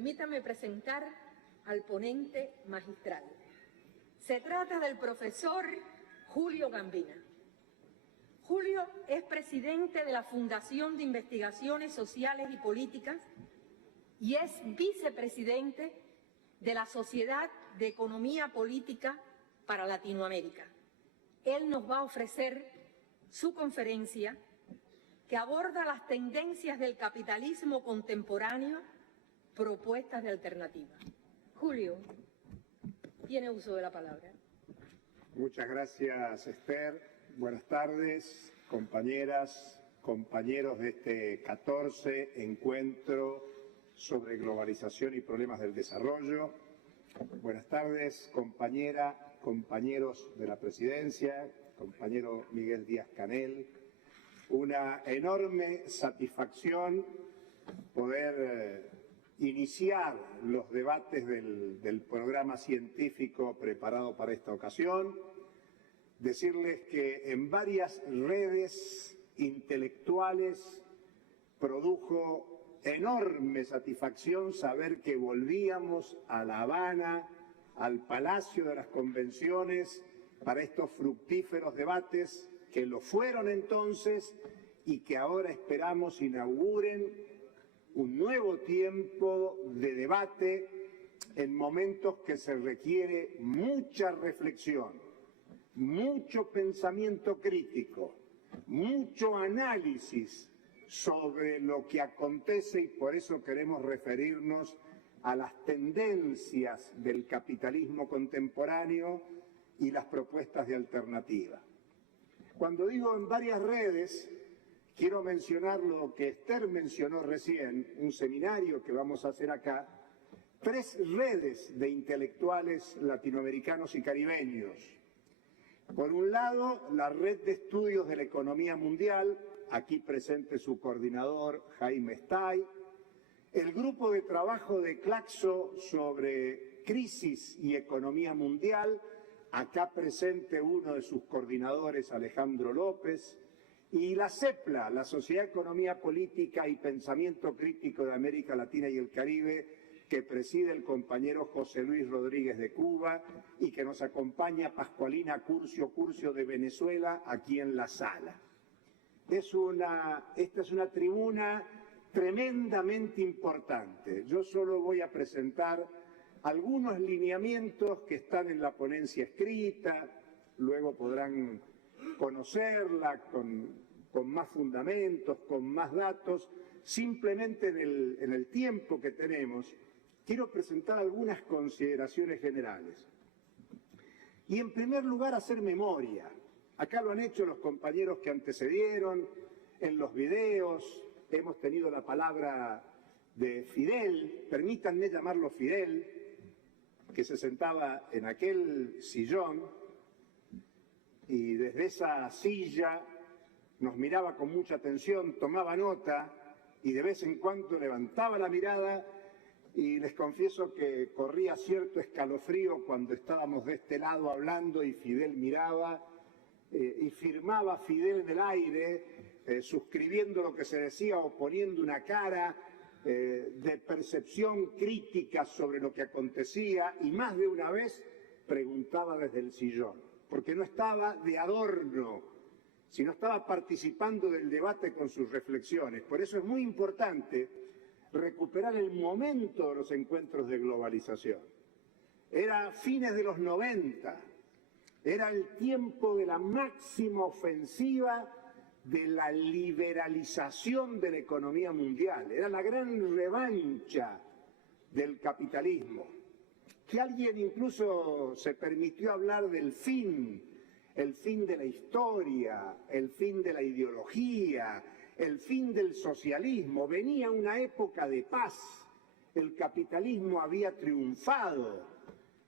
Permítame presentar al ponente magistral. Se trata del profesor Julio Gambina. Julio es presidente de la Fundación de Investigaciones Sociales y Políticas y es vicepresidente de la Sociedad de Economía Política para Latinoamérica. Él nos va a ofrecer su conferencia que aborda las tendencias del capitalismo contemporáneo, propuestas de alternativa. Julio, tiene uso de la palabra. Muchas gracias, Esther. Buenas tardes, compañeras, compañeros de este 14 encuentro sobre globalización y problemas del desarrollo. Buenas tardes, compañera, compañeros de la presidencia, compañero Miguel Díaz-Canel. Una enorme satisfacción poder iniciar los debates del programa científico preparado para esta ocasión. Decirles que en varias redes intelectuales produjo enorme satisfacción saber que volvíamos a La Habana, al Palacio de las Convenciones, para estos fructíferos debates que lo fueron entonces y que ahora esperamos inauguren un nuevo tiempo de debate en momentos que se requiere mucha reflexión, mucho pensamiento crítico, mucho análisis sobre lo que acontece, y por eso queremos referirnos a las tendencias del capitalismo contemporáneo y las propuestas de alternativa. Cuando digo en varias redes, quiero mencionar lo que Esther mencionó recién, un seminario que vamos a hacer acá, 3 redes de intelectuales latinoamericanos y caribeños. Por un lado, la Red de Estudios de la Economía Mundial, aquí presente su coordinador Jaime Stay, el grupo de trabajo de Claxo sobre crisis y economía mundial, acá presente uno de sus coordinadores, Alejandro López, y la CEPLA, la Sociedad de Economía Política y Pensamiento Crítico de América Latina y el Caribe, que preside el compañero José Luis Rodríguez de Cuba y que nos acompaña Pascualina Curcio de Venezuela, aquí en la sala. Esta es una tribuna tremendamente importante. Yo solo voy a presentar algunos lineamientos que están en la ponencia escrita, luego podrán conocerla con más fundamentos, con más datos. Simplemente en el tiempo que tenemos, quiero presentar algunas consideraciones generales. Y en primer lugar, hacer memoria. Acá lo han hecho los compañeros que antecedieron, en los videos, hemos tenido la palabra de Fidel, permítanme llamarlo Fidel, que se sentaba en aquel sillón y desde esa silla nos miraba con mucha atención, tomaba nota y de vez en cuando levantaba la mirada, y les confieso que corría cierto escalofrío cuando estábamos de este lado hablando y Fidel miraba y firmaba Fidel en el aire, suscribiendo lo que se decía o poniendo una cara de percepción crítica sobre lo que acontecía, y más de una vez preguntaba desde el sillón, porque no estaba de adorno, sino estaba participando del debate con sus reflexiones. Por eso es muy importante recuperar el momento de los encuentros de globalización. Era fines de los 90, era el tiempo de la máxima ofensiva de la liberalización de la economía mundial, era la gran revancha del capitalismo, que alguien incluso se permitió hablar del fin, el fin de la historia, el fin de la ideología, el fin del socialismo. Venía una época de paz, el capitalismo había triunfado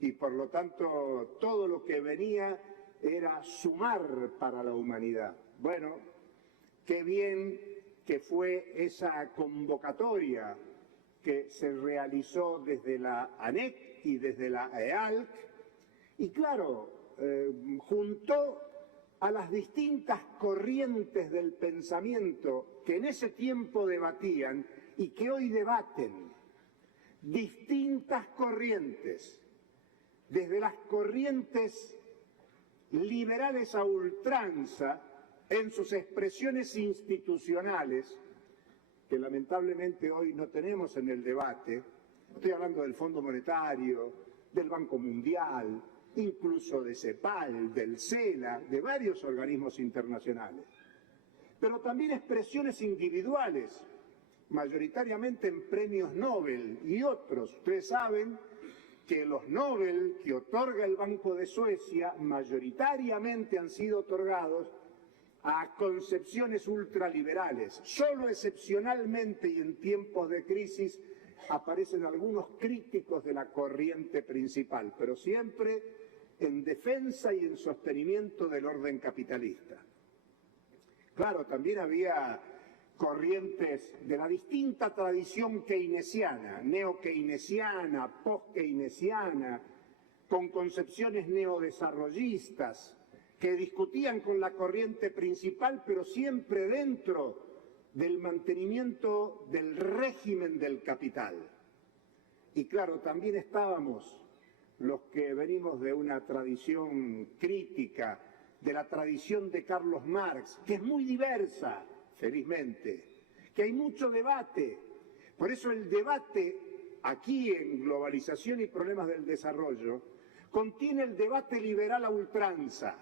y por lo tanto todo lo que venía era sumar para la humanidad. Bueno, qué bien que fue esa convocatoria que se realizó desde la ANEC y desde la EALC, y claro, juntó a las distintas corrientes del pensamiento que en ese tiempo debatían y que hoy debaten. distintas corrientes, desde las corrientes liberales a ultranza en sus expresiones institucionales, que lamentablemente hoy no tenemos en el debate. Estoy hablando del Fondo Monetario, del Banco Mundial, incluso de CEPAL, del CELA, de varios organismos internacionales. Pero también expresiones individuales, mayoritariamente en premios Nobel y otros. Ustedes saben que los Nobel que otorga el Banco de Suecia mayoritariamente han sido otorgados a concepciones ultraliberales. Solo excepcionalmente y en tiempos de crisis aparecen algunos críticos de la corriente principal, pero siempre en defensa y en sostenimiento del orden capitalista. Claro, también había corrientes de la distinta tradición keynesiana, neo-keynesiana, post-keynesiana, con concepciones neodesarrollistas, que discutían con la corriente principal, pero siempre dentro del mantenimiento del régimen del capital. Y claro, también estábamos los que venimos de una tradición crítica, de la tradición de Carlos Marx, que es muy diversa, felizmente, que hay mucho debate. Por eso el debate aquí en Globalización y Problemas del Desarrollo contiene el debate liberal a ultranza,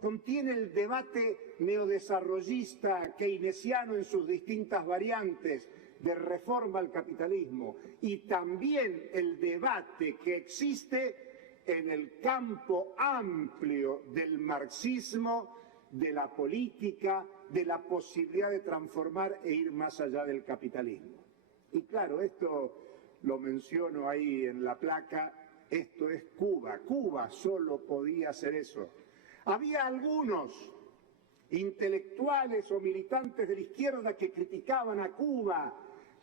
contiene el debate neodesarrollista keynesiano en sus distintas variantes de reforma al capitalismo y también el debate que existe en el campo amplio del marxismo, de la política, de la posibilidad de transformar e ir más allá del capitalismo. Y claro, esto lo menciono ahí en la placa, esto es Cuba. Cuba solo podía hacer eso. Había algunos intelectuales o militantes de la izquierda que criticaban a Cuba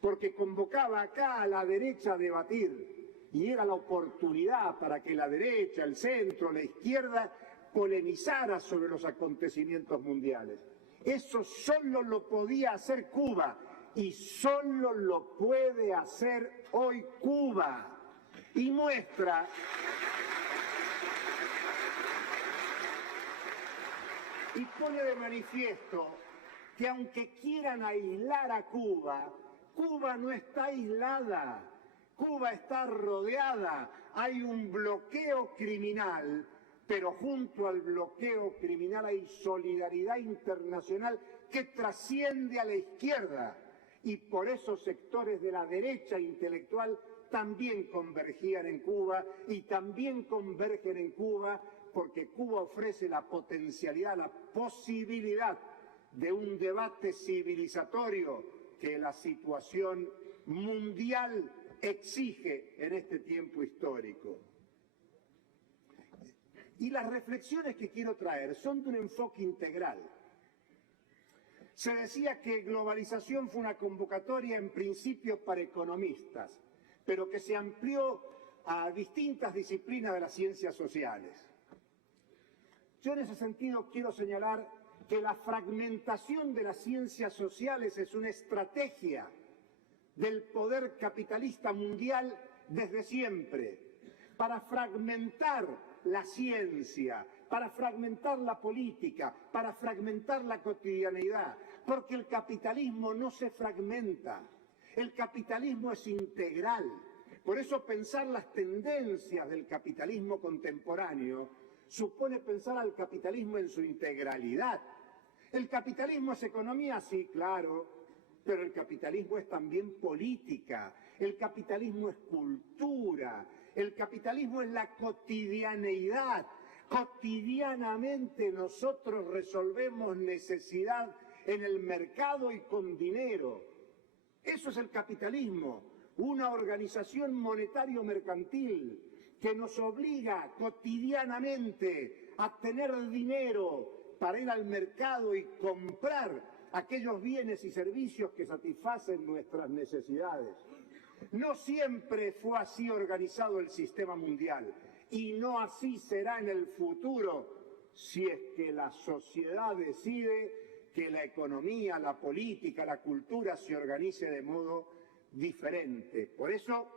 porque convocaba acá a la derecha a debatir y era la oportunidad para que la derecha, el centro, la izquierda polemizara sobre los acontecimientos mundiales. Eso solo lo podía hacer Cuba y solo lo puede hacer hoy Cuba. Y muestra y pone de manifiesto que aunque quieran aislar a Cuba, Cuba no está aislada, Cuba está rodeada, hay un bloqueo criminal, pero junto al bloqueo criminal hay solidaridad internacional que trasciende a la izquierda y por eso sectores de la derecha intelectual también convergían en Cuba y también convergen en Cuba porque Cuba ofrece la potencialidad, la posibilidad de un debate civilizatorio que la situación mundial exige en este tiempo histórico. Y las reflexiones que quiero traer son de un enfoque integral. Se decía que globalización fue una convocatoria en principio para economistas, pero que se amplió a distintas disciplinas de las ciencias sociales. Yo en ese sentido quiero señalar que la fragmentación de las ciencias sociales es una estrategia del poder capitalista mundial desde siempre, para fragmentar la ciencia, para fragmentar la política, para fragmentar la cotidianeidad, porque el capitalismo no se fragmenta. El capitalismo es integral. Por eso pensar las tendencias del capitalismo contemporáneo supone pensar al capitalismo en su integralidad. ¿El capitalismo es economía? Sí, claro, pero el capitalismo es también política, el capitalismo es cultura, el capitalismo es la cotidianeidad. Cotidianamente nosotros resolvemos necesidad en el mercado y con dinero. Eso es el capitalismo, una organización monetario-mercantil que nos obliga cotidianamente a tener dinero para ir al mercado y comprar aquellos bienes y servicios que satisfacen nuestras necesidades. No siempre fue así organizado el sistema mundial y no así será en el futuro si es que la sociedad decide que la economía, la política, la cultura se organice de modo diferente. Por eso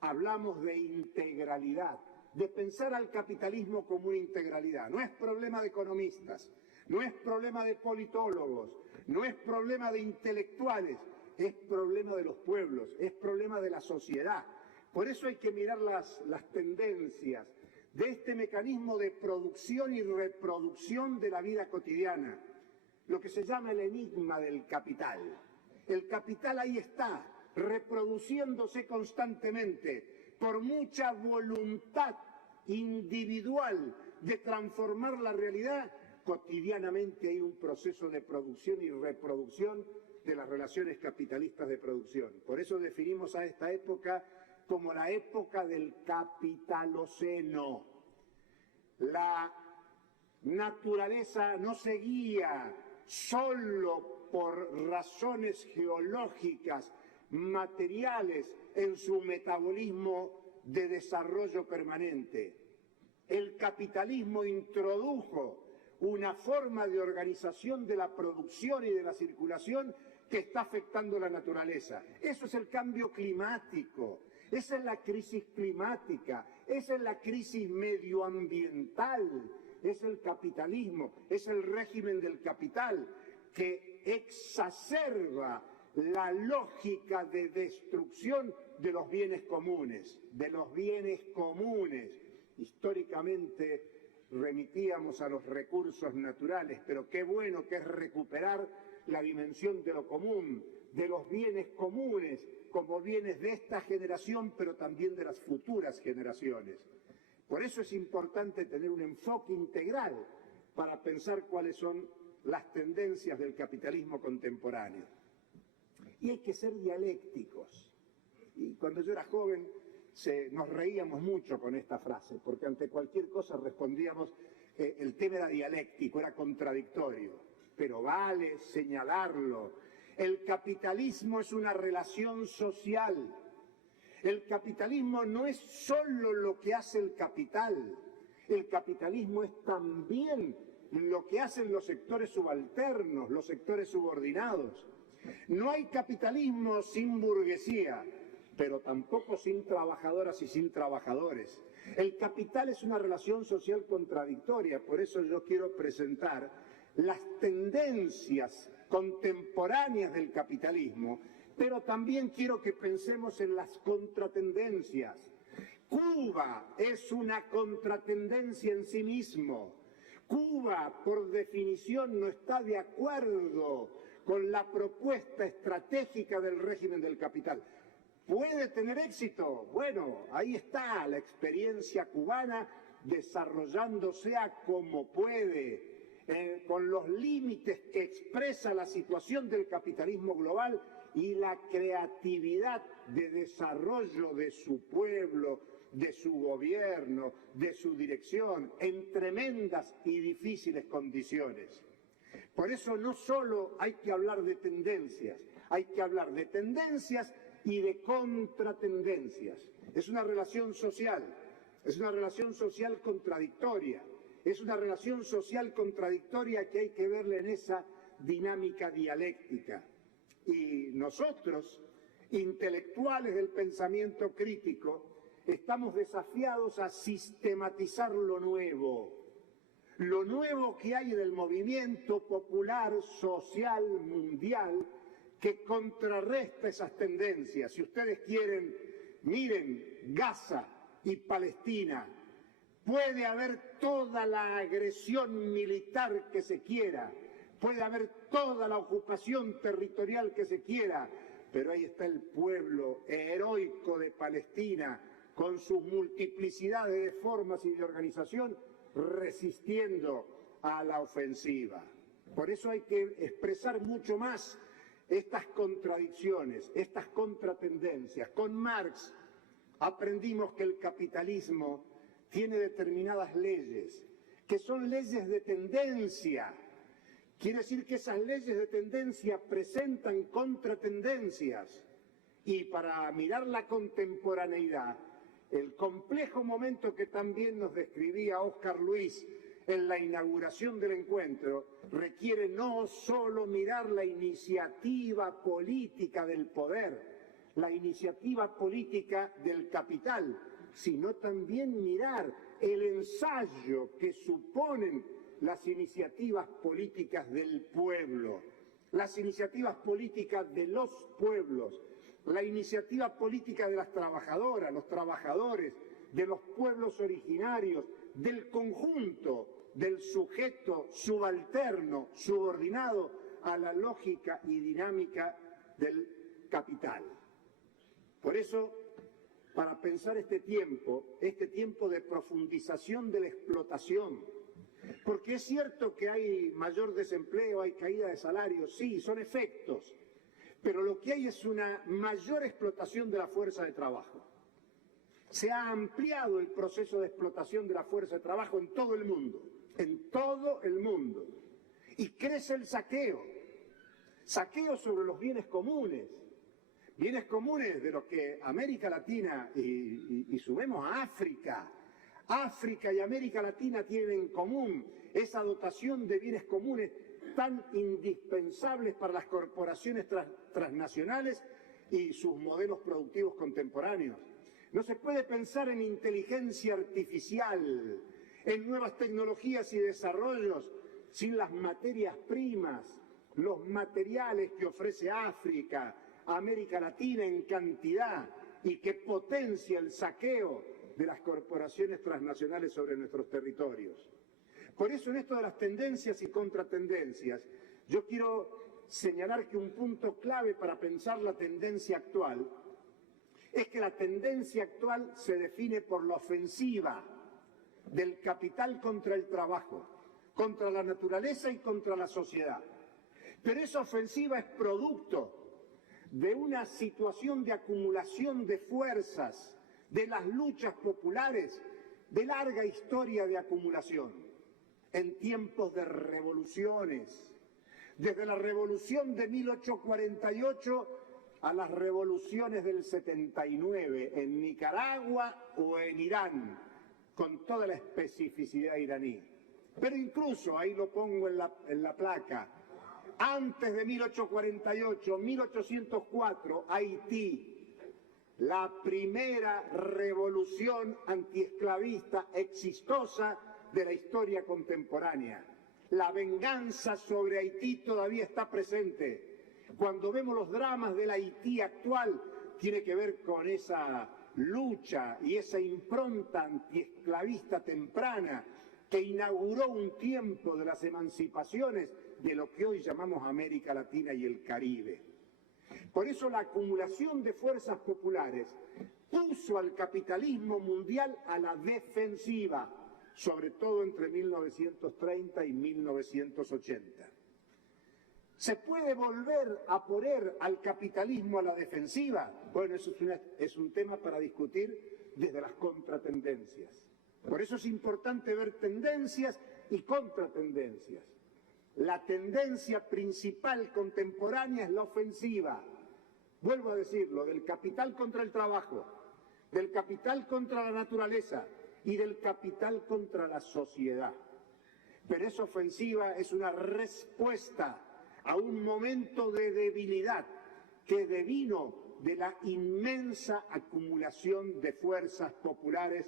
hablamos de integralidad, de pensar al capitalismo como una integralidad. No es problema de economistas, no es problema de politólogos, no es problema de intelectuales, es problema de los pueblos, es problema de la sociedad. Por eso hay que mirar las tendencias de este mecanismo de producción y reproducción de la vida cotidiana, lo que se llama el enigma del capital. El capital ahí está, reproduciéndose constantemente, por mucha voluntad individual de transformar la realidad. Cotidianamente hay un proceso de producción y reproducción de las relaciones capitalistas de producción. Por eso definimos a esta época como la época del capitaloceno. La naturaleza no se guía solo por razones geológicas, materiales, en su metabolismo de desarrollo permanente. El capitalismo introdujo una forma de organización de la producción y de la circulación que está afectando la naturaleza. Eso es el cambio climático, esa es la crisis climática, esa es la crisis medioambiental, es el capitalismo, es el régimen del capital que exacerba la lógica de destrucción de los bienes comunes, Históricamente remitíamos a los recursos naturales, pero qué bueno que es recuperar la dimensión de lo común, de los bienes comunes, como bienes de esta generación, pero también de las futuras generaciones. Por eso es importante tener un enfoque integral para pensar cuáles son las tendencias del capitalismo contemporáneo. Y hay que ser dialécticos. Y cuando yo era joven nos reíamos mucho con esta frase, porque ante cualquier cosa respondíamos, el tema era dialéctico, era contradictorio, pero vale señalarlo. El capitalismo es una relación social. El capitalismo no es solo lo que hace el capital, el capitalismo es también lo que hacen los sectores subalternos, los sectores subordinados. No hay capitalismo sin burguesía, pero tampoco sin trabajadoras y sin trabajadores. El capital es una relación social contradictoria, por eso yo quiero presentar las tendencias contemporáneas del capitalismo, pero también quiero que pensemos en las contratendencias. Cuba es una contratendencia en sí mismo. Cuba, por definición, no está de acuerdo con la propuesta estratégica del régimen del capital. ¿Puede tener éxito? Bueno, ahí está la experiencia cubana desarrollándose a como puede, con los límites que expresa la situación del capitalismo global y la creatividad de desarrollo de su pueblo, de su gobierno, de su dirección, en tremendas y difíciles condiciones. Por eso no solo hay que hablar de tendencias, hay que hablar de tendencias y de contratendencias. Es una relación social contradictoria, es una relación social contradictoria que hay que verla en esa dinámica dialéctica. Y nosotros, intelectuales del pensamiento crítico, estamos desafiados a sistematizar lo nuevo que hay en el movimiento popular, social, mundial, que contrarresta esas tendencias. Si ustedes quieren, miren Gaza y Palestina. Puede haber toda la agresión militar que se quiera, puede haber toda la ocupación territorial que se quiera, pero ahí está el pueblo heroico de Palestina, con sus multiplicidades de formas y de organización, resistiendo a la ofensiva. Por eso hay que expresar mucho más estas contradicciones, estas contratendencias. Con Marx aprendimos que el capitalismo tiene determinadas leyes, que son leyes de tendencia. Quiere decir que esas leyes de tendencia presentan contratendencias. Y para mirar la contemporaneidad, el complejo momento que también nos describía Óscar Luis en la inauguración del encuentro, requiere no solo mirar la iniciativa política del poder, la iniciativa política del capital, sino también mirar el ensayo que suponen las iniciativas políticas del pueblo, las iniciativas políticas de los pueblos, la iniciativa política de las trabajadoras, los trabajadores, de los pueblos originarios, del conjunto del sujeto subalterno, subordinado a la lógica y dinámica del capital. Por eso, para pensar este tiempo de profundización de la explotación, porque es cierto que hay mayor desempleo, hay caída de salarios, sí, son efectos, pero lo que hay es una mayor explotación de la fuerza de trabajo. Se ha ampliado el proceso de explotación de la fuerza de trabajo en todo el mundo, y crece el saqueo sobre los bienes comunes de los que América Latina y sumemos a África. África y América Latina tienen en común esa dotación de bienes comunes tan indispensables para las corporaciones transnacionales y sus modelos productivos contemporáneos. No se puede pensar en inteligencia artificial, en nuevas tecnologías y desarrollos sin las materias primas, los materiales que ofrece África, América Latina en cantidad y que potencia el saqueo de las corporaciones transnacionales sobre nuestros territorios. Por eso en esto de las tendencias y contratendencias, yo quiero señalar que un punto clave para pensar la tendencia actual es que la tendencia actual se define por la ofensiva del capital contra el trabajo, contra la naturaleza y contra la sociedad. Pero esa ofensiva es producto de una situación de acumulación de fuerzas, de las luchas populares, de larga historia de acumulación, en tiempos de revoluciones, desde la revolución de 1848 a las revoluciones del 79 en Nicaragua o en Irán, con toda la especificidad iraní. Pero incluso, ahí lo pongo en la placa, antes de 1848, 1804, Haití, la primera revolución antiesclavista exitosa de la historia contemporánea. La venganza sobre Haití todavía está presente. Cuando vemos los dramas del Haití actual, tiene que ver con esa lucha y esa impronta antiesclavista temprana que inauguró un tiempo de las emancipaciones de lo que hoy llamamos América Latina y el Caribe. Por eso la acumulación de fuerzas populares puso al capitalismo mundial a la defensiva, sobre todo entre 1930 y 1980. ¿Se puede volver a poner al capitalismo a la defensiva? Bueno, eso es un tema para discutir desde las contratendencias. Por eso es importante ver tendencias y contratendencias. La tendencia principal contemporánea es la ofensiva. Vuelvo a decirlo, del capital contra el trabajo, del capital contra la naturaleza y del capital contra la sociedad. Pero esa ofensiva es una respuesta a un momento de debilidad que devino de la inmensa acumulación de fuerzas populares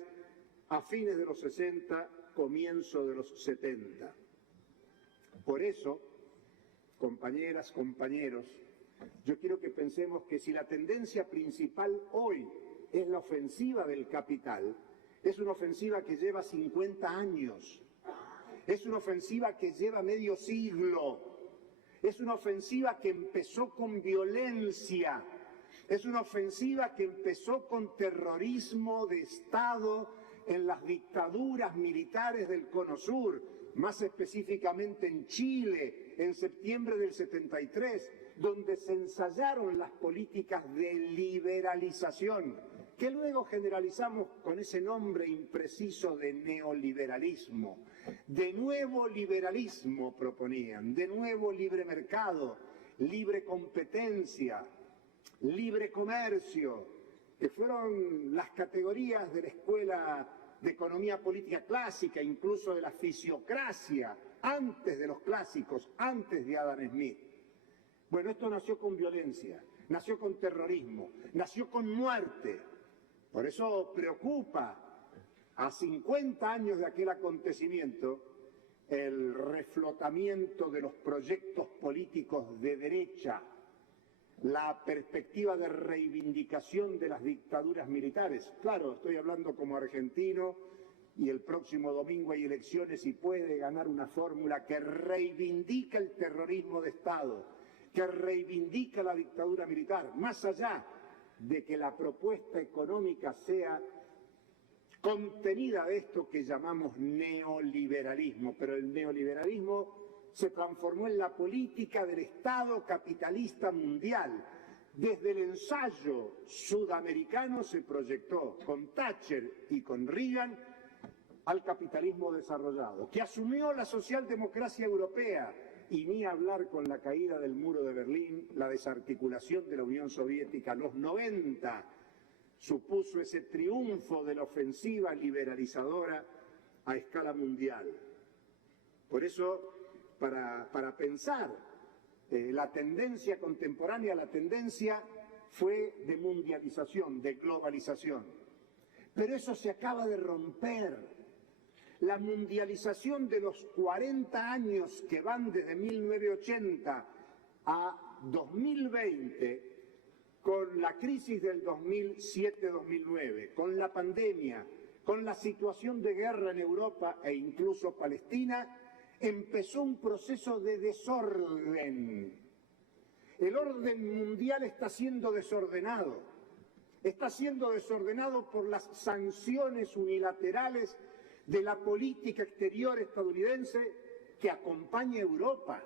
a fines de los 60, comienzo de los 70. Por eso, compañeras, compañeros, yo quiero que pensemos que si la tendencia principal hoy es la ofensiva del capital, es una ofensiva que lleva 50 años, es una ofensiva que lleva medio siglo, es una ofensiva que empezó con violencia, es una ofensiva que empezó con terrorismo de Estado en las dictaduras militares del Cono Sur, más específicamente en Chile, en septiembre del 73, donde se ensayaron las políticas de liberalización, que luego generalizamos con ese nombre impreciso de neoliberalismo. De nuevo liberalismo proponían, de nuevo libre mercado, libre competencia, libre comercio, que fueron las categorías de la escuela de economía política clásica, incluso de la fisiocracia, antes de los clásicos, antes de Adam Smith. Bueno, esto nació con violencia, nació con terrorismo, nació con muerte. Por eso preocupa a 50 años de aquel acontecimiento el reflotamiento de los proyectos políticos de derecha, la perspectiva de reivindicación de las dictaduras militares. Claro, estoy hablando como argentino y el próximo domingo hay elecciones y puede ganar una fórmula que reivindica el terrorismo de Estado, que reivindica la dictadura militar, más allá de que la propuesta económica sea contenida de esto que llamamos neoliberalismo, pero el neoliberalismo se transformó en la política del Estado capitalista mundial. Desde el ensayo sudamericano se proyectó con Thatcher y con Reagan al capitalismo desarrollado, que asumió la socialdemocracia europea, y ni hablar con la caída del muro de Berlín, la desarticulación de la Unión Soviética, los 90 supuso ese triunfo de la ofensiva liberalizadora a escala mundial. Por eso, para pensar la tendencia contemporánea, la tendencia fue de mundialización, de globalización. Pero eso se acaba de romper. La mundialización de los 40 años que van desde 1980 a 2020, con la crisis del 2007-2009, con la pandemia, con la situación de guerra en Europa e incluso Palestina, empezó un proceso de desorden. El orden mundial está siendo desordenado. Está siendo desordenado por las sanciones unilaterales de la política exterior estadounidense que acompaña a Europa,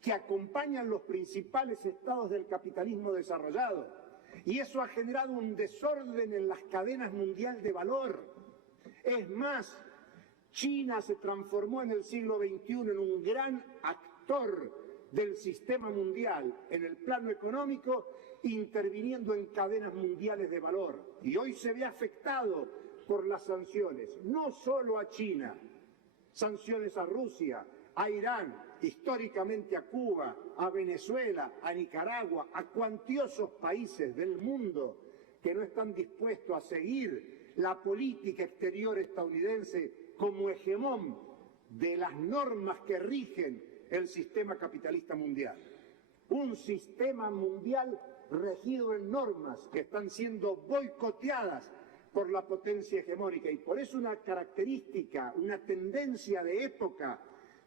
que acompañan los principales estados del capitalismo desarrollado. Y eso ha generado un desorden en las cadenas mundiales de valor. Es más, China se transformó en el siglo XXI en un gran actor del sistema mundial en el plano económico, interviniendo en cadenas mundiales de valor. Y hoy se ve afectado por las sanciones, no solo a China, sanciones a Rusia, a Irán, históricamente a Cuba, a Venezuela, a Nicaragua, a cuantiosos países del mundo que no están dispuestos a seguir la política exterior estadounidense como hegemón de las normas que rigen el sistema capitalista mundial. Un sistema mundial regido en normas que están siendo boicoteadas por la potencia hegemónica, y por eso una característica, una tendencia de época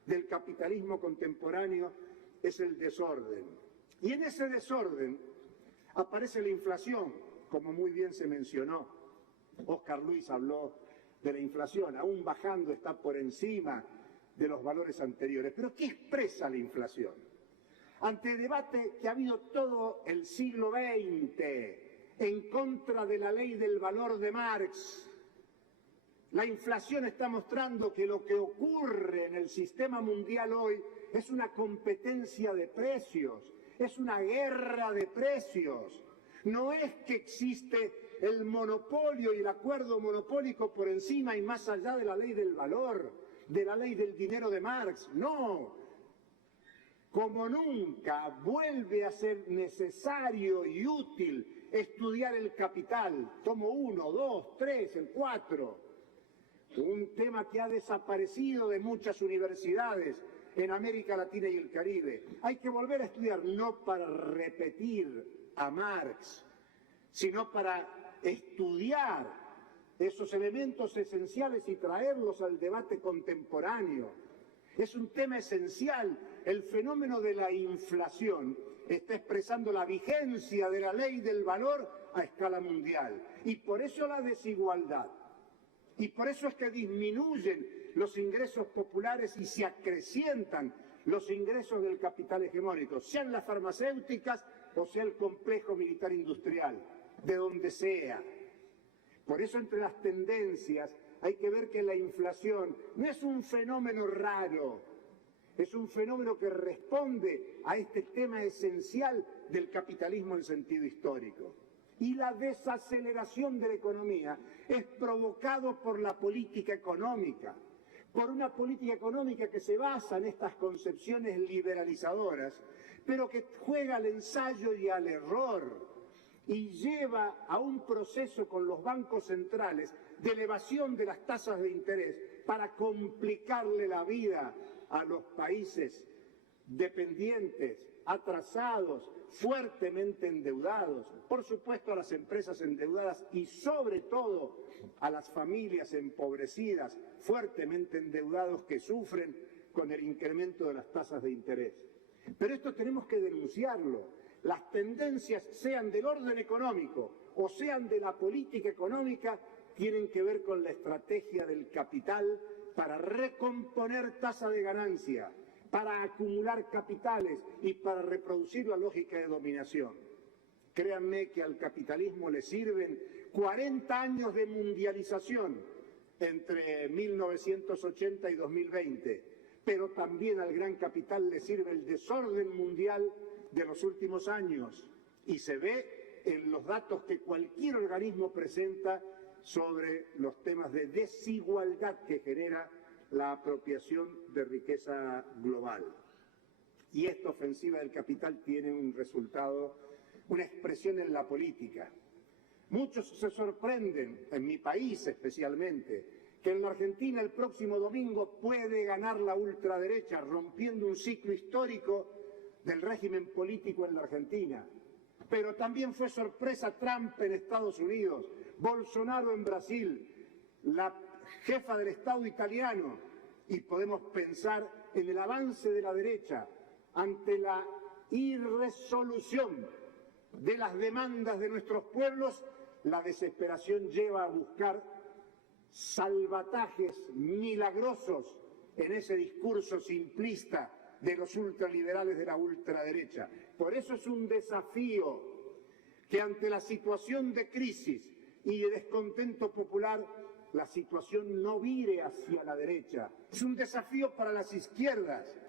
del capitalismo contemporáneo es el desorden. Y en ese desorden aparece la inflación, como muy bien se mencionó. Óscar Luis habló de la inflación, aún bajando está por encima de los valores anteriores. Pero ¿qué expresa la inflación? Ante el debate que ha habido todo el siglo XX en contra de la ley del valor de Marx, la inflación está mostrando que lo que ocurre en el sistema mundial hoy es una competencia de precios, es una guerra de precios. No es que existe el monopolio y el acuerdo monopólico por encima y más allá de la ley del valor, de la ley del dinero de Marx. No. Como nunca vuelve a ser necesario y útil estudiar el capital. Tomo 1, 2, 3, el 4. Un tema que ha desaparecido de muchas universidades en América Latina y el Caribe. Hay que volver a estudiar, no para repetir a Marx, sino para estudiar esos elementos esenciales y traerlos al debate contemporáneo. Es un tema esencial. El fenómeno de la inflación está expresando la vigencia de la ley del valor a escala mundial. Y por eso la desigualdad. Y por eso es que disminuyen los ingresos populares y se acrecientan los ingresos del capital hegemónico, sean las farmacéuticas o sea el complejo militar industrial, de donde sea. Por eso entre las tendencias hay que ver que la inflación no es un fenómeno raro, es un fenómeno que responde a este tema esencial del capitalismo en sentido histórico. Y la desaceleración de la economía es provocado por la política económica, por una política económica que se basa en estas concepciones liberalizadoras, pero que juega al ensayo y al error y lleva a un proceso con los bancos centrales de elevación de las tasas de interés para complicarle la vida a los países dependientes, atrasados, fuertemente endeudados, por supuesto a las empresas endeudadas y sobre todo a las familias empobrecidas, fuertemente endeudados que sufren con el incremento de las tasas de interés. Pero esto tenemos que denunciarlo. Las tendencias, sean del orden económico o sean de la política económica, tienen que ver con la estrategia del capital para recomponer tasa de ganancia, para acumular capitales y para reproducir la lógica de dominación. Créanme que al capitalismo le sirven 40 años de mundialización entre 1980 y 2020, pero también al gran capital le sirve el desorden mundial de los últimos años y se ve en los datos que cualquier organismo presenta sobre los temas de desigualdad que genera la apropiación de riqueza global. Y esta ofensiva del capital tiene un resultado, una expresión en la política. Muchos se sorprenden, en mi país especialmente, que en la Argentina el próximo domingo puede ganar la ultraderecha, rompiendo un ciclo histórico del régimen político en la Argentina. Pero también fue sorpresa Trump en Estados Unidos, Bolsonaro en Brasil, la jefa del Estado italiano, y podemos pensar en el avance de la derecha ante la irresolución de las demandas de nuestros pueblos. La desesperación lleva a buscar salvatajes milagrosos en ese discurso simplista de los ultraliberales de la ultraderecha. Por eso es un desafío que ante la situación de crisis y de descontento popular, la situación no vire hacia la derecha. Es un desafío para las izquierdas.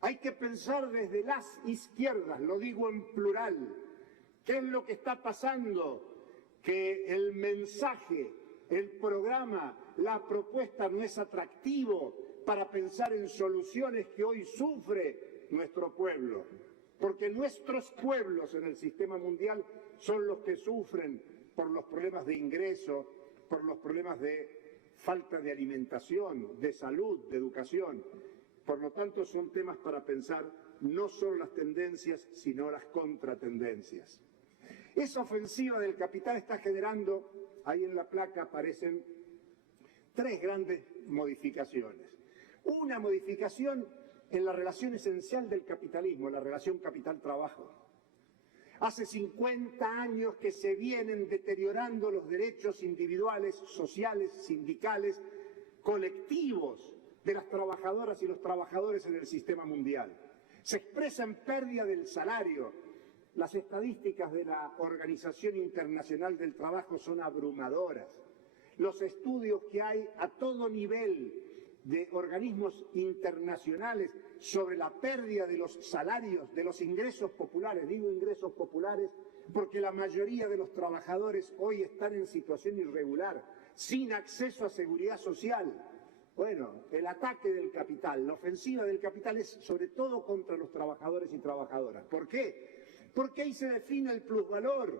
Hay que pensar desde las izquierdas, lo digo en plural. ¿Qué es lo que está pasando? Que el mensaje, el programa, la propuesta no es atractivo para pensar en soluciones que hoy sufre nuestro pueblo. Porque nuestros pueblos en el sistema mundial son los que sufren por los problemas de ingreso, por los problemas de falta de alimentación, de salud, de educación. Por lo tanto, son temas para pensar no solo las tendencias, sino las contratendencias. Esa ofensiva del capital está generando, ahí en la placa aparecen tres grandes modificaciones. Una modificación en la relación esencial del capitalismo, la relación capital-trabajo. Hace 50 años que se vienen deteriorando los derechos individuales, sociales, sindicales, colectivos de las trabajadoras y los trabajadores en el sistema mundial. Se expresa en pérdida del salario. Las estadísticas de la Organización Internacional del Trabajo son abrumadoras. Los estudios que hay a todo nivel de organismos internacionales sobre la pérdida de los salarios, de los ingresos populares, digo ingresos populares porque la mayoría de los trabajadores hoy están en situación irregular, sin acceso a seguridad social. Bueno, el ataque del capital, la ofensiva del capital es sobre todo contra los trabajadores y trabajadoras. ¿Por qué? Porque ahí se define el plusvalor,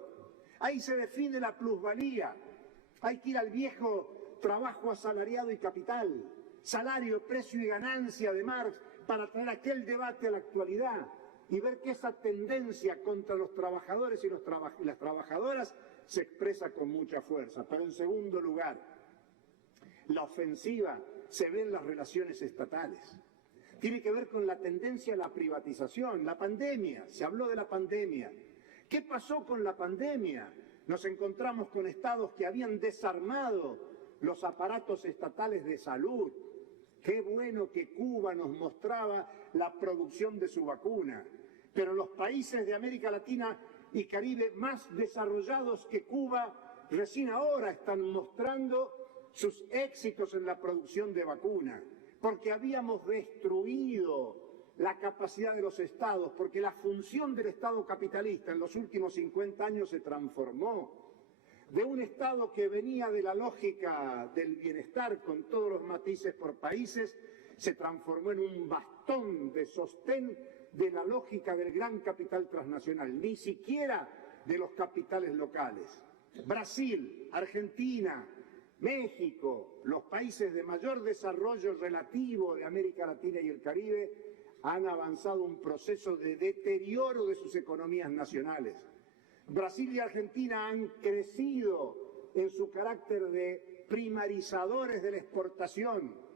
ahí se define la plusvalía. Hay que ir al viejo trabajo asalariado y capital, salario, precio y ganancia de Marx, para traer aquel debate a la actualidad y ver que esa tendencia contra los trabajadores y las trabajadoras se expresa con mucha fuerza. Pero en segundo lugar, la ofensiva se ve en las relaciones estatales. Tiene que ver con la tendencia a la privatización, la pandemia, se habló de la pandemia. ¿Qué pasó con la pandemia? Nos encontramos con estados que habían desarmado los aparatos estatales de salud. Qué bueno que Cuba nos mostraba la producción de su vacuna, pero los países de América Latina y Caribe más desarrollados que Cuba recién ahora están mostrando sus éxitos en la producción de vacuna, porque habíamos destruido la capacidad de los estados, porque la función del Estado capitalista en los últimos 50 años se transformó. De un Estado que venía de la lógica del bienestar con todos los matices por países, se transformó en un bastón de sostén de la lógica del gran capital transnacional, ni siquiera de los capitales locales. Brasil, Argentina, México, los países de mayor desarrollo relativo de América Latina y el Caribe han avanzado un proceso de deterioro de sus economías nacionales. Brasil y Argentina han crecido en su carácter de primarizadores de la exportación.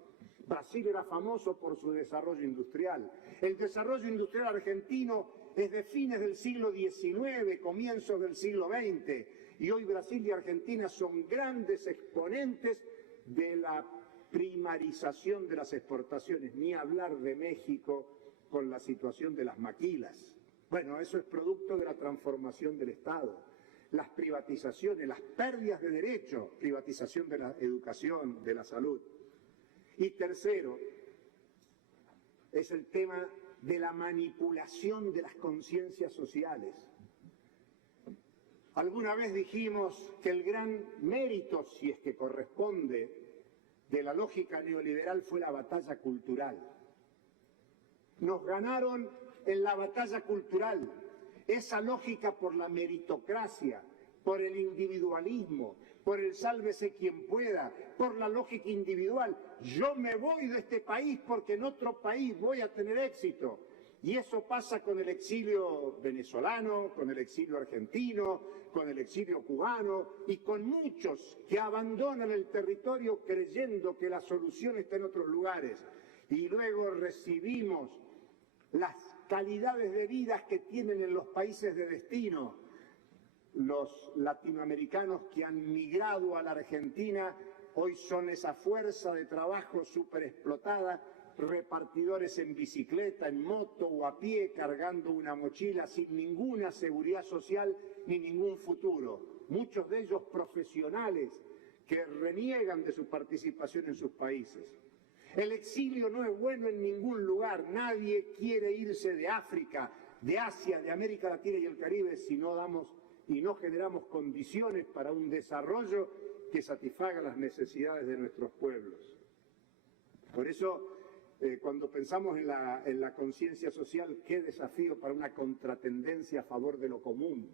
Brasil era famoso por su desarrollo industrial. El desarrollo industrial argentino es de fines del siglo XIX, comienzos del siglo XX, y hoy Brasil y Argentina son grandes exponentes de la primarización de las exportaciones, ni hablar de México con la situación de las maquilas. Bueno, eso es producto de la transformación del Estado, las privatizaciones, las pérdidas de derechos, privatización de la educación, de la salud. Y tercero, es el tema de la manipulación de las conciencias sociales. Alguna vez dijimos que el gran mérito, si es que corresponde, de la lógica neoliberal fue la batalla cultural. Nos ganaron en la batalla cultural esa lógica por la meritocracia, por el individualismo, por el sálvese quien pueda, por la lógica individual. Yo me voy de este país porque en otro país voy a tener éxito. Y eso pasa con el exilio venezolano, con el exilio argentino, con el exilio cubano y con muchos que abandonan el territorio creyendo que la solución está en otros lugares. Y luego recibimos las calidades de vida que tienen en los países de destino. Los latinoamericanos que han migrado a la Argentina hoy son esa fuerza de trabajo súper explotada, repartidores en bicicleta, en moto o a pie, cargando una mochila sin ninguna seguridad social ni ningún futuro. Muchos de ellos profesionales que reniegan de su participación en sus países. El exilio no es bueno en ningún lugar. Nadie quiere irse de África, de Asia, de América Latina y el Caribe si no damos y no generamos condiciones para un desarrollo que satisfaga las necesidades de nuestros pueblos. Por eso, cuando pensamos en la conciencia social, qué desafío para una contratendencia a favor de lo común.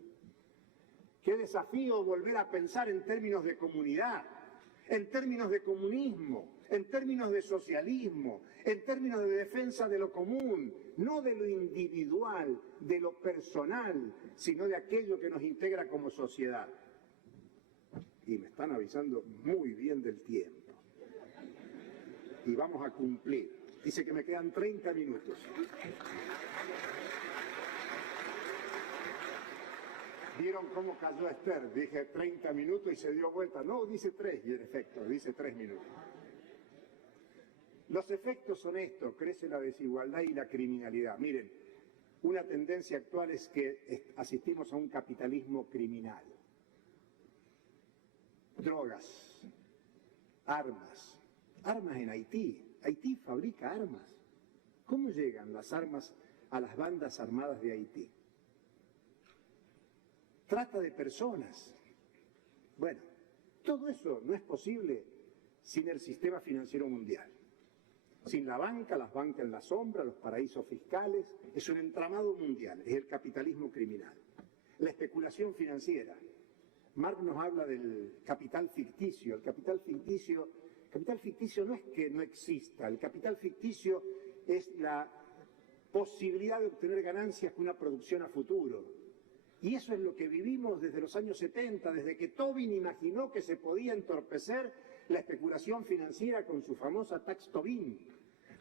Qué desafío volver a pensar en términos de comunidad, en términos de comunismo, en términos de socialismo, en términos de defensa de lo común, no de lo individual, de lo personal, sino de aquello que nos integra como sociedad. Y me están avisando muy bien del tiempo. Y vamos a cumplir. Dice que me quedan 30 minutos. ¿Vieron cómo cayó Esther? Dije 30 minutos y se dio vuelta. No, dice 3, y en efecto, dice 3 minutos. Los efectos son estos: crece la desigualdad y la criminalidad. Miren, una tendencia actual es que asistimos a un capitalismo criminal. Drogas, armas en Haití. Haití fabrica armas. ¿Cómo llegan las armas a las bandas armadas de Haití? Trata de personas. Bueno, todo eso no es posible sin el sistema financiero mundial. Sin la banca, las bancas en la sombra, los paraísos fiscales. Es un entramado mundial, es el capitalismo criminal. La especulación financiera. Marx nos habla del capital ficticio. El capital ficticio no es que no exista. El capital ficticio es la posibilidad de obtener ganancias con una producción a futuro. Y eso es lo que vivimos desde los años 70, desde que Tobin imaginó que se podía entorpecer la especulación financiera con su famosa Tax Tobin.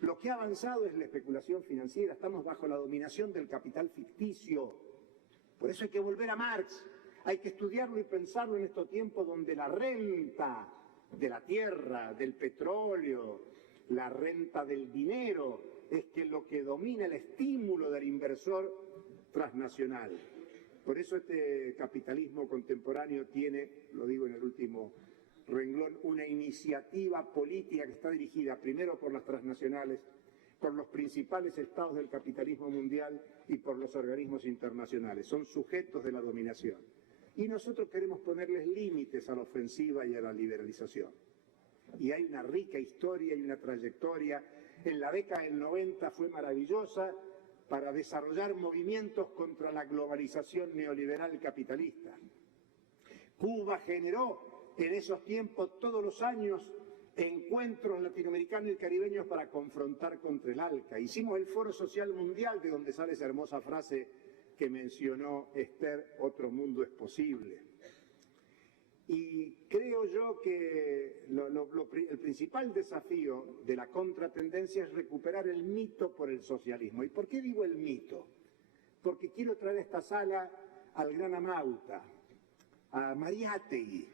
Lo que ha avanzado es la especulación financiera. Estamos bajo la dominación del capital ficticio. Por eso hay que volver a Marx. Hay que estudiarlo y pensarlo en estos tiempos donde la renta de la tierra, del petróleo, la renta del dinero, es que lo que domina el estímulo del inversor transnacional. Por eso este capitalismo contemporáneo tiene, lo digo en el último renglón, una iniciativa política que está dirigida primero por las transnacionales, por los principales estados del capitalismo mundial y por los organismos internacionales. Son sujetos de la dominación. Y nosotros queremos ponerles límites a la ofensiva y a la liberalización. Y hay una rica historia y una trayectoria. En la década del 90 fue maravillosa para desarrollar movimientos contra la globalización neoliberal capitalista. Cuba generó en esos tiempos todos los años encuentros latinoamericanos y caribeños para confrontar contra el ALCA. Hicimos el Foro Social Mundial, de donde sale esa hermosa frase que mencionó Esther: otro mundo es posible. Y creo yo que el principal desafío de la contratendencia es recuperar el mito por el socialismo. ¿Y por qué digo el mito? Porque quiero traer a esta sala al gran Amauta, a Mariátegui,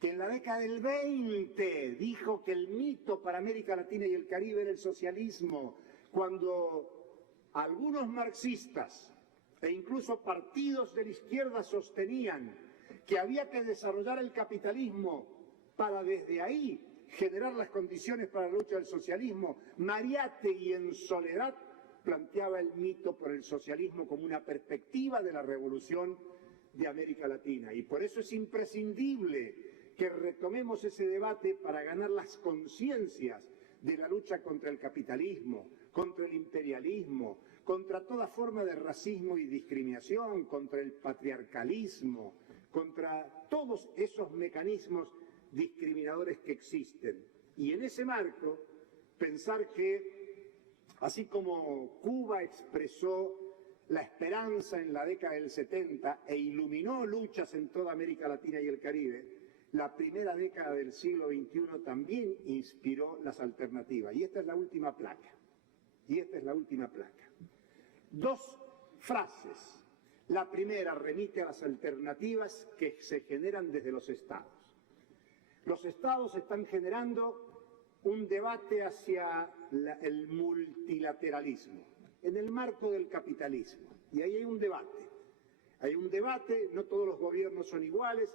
que en la década del 20 dijo que el mito para América Latina y el Caribe era el socialismo, cuando algunos marxistas e incluso partidos de la izquierda sostenían que había que desarrollar el capitalismo para desde ahí generar las condiciones para la lucha del socialismo. Mariátegui en soledad planteaba el mito por el socialismo como una perspectiva de la revolución de América Latina. Y por eso es imprescindible que retomemos ese debate para ganar las conciencias de la lucha contra el capitalismo, contra el imperialismo, contra toda forma de racismo y discriminación, contra el patriarcalismo, contra todos esos mecanismos discriminadores que existen. Y en ese marco, pensar que, así como Cuba expresó la esperanza en la década del 70 e iluminó luchas en toda América Latina y el Caribe, la primera década del siglo XXI también inspiró las alternativas. Y esta es la última placa. Dos frases. La primera remite a las alternativas que se generan desde los estados. Los estados están generando un debate hacia el multilateralismo, en el marco del capitalismo. Y ahí hay un debate, no todos los gobiernos son iguales.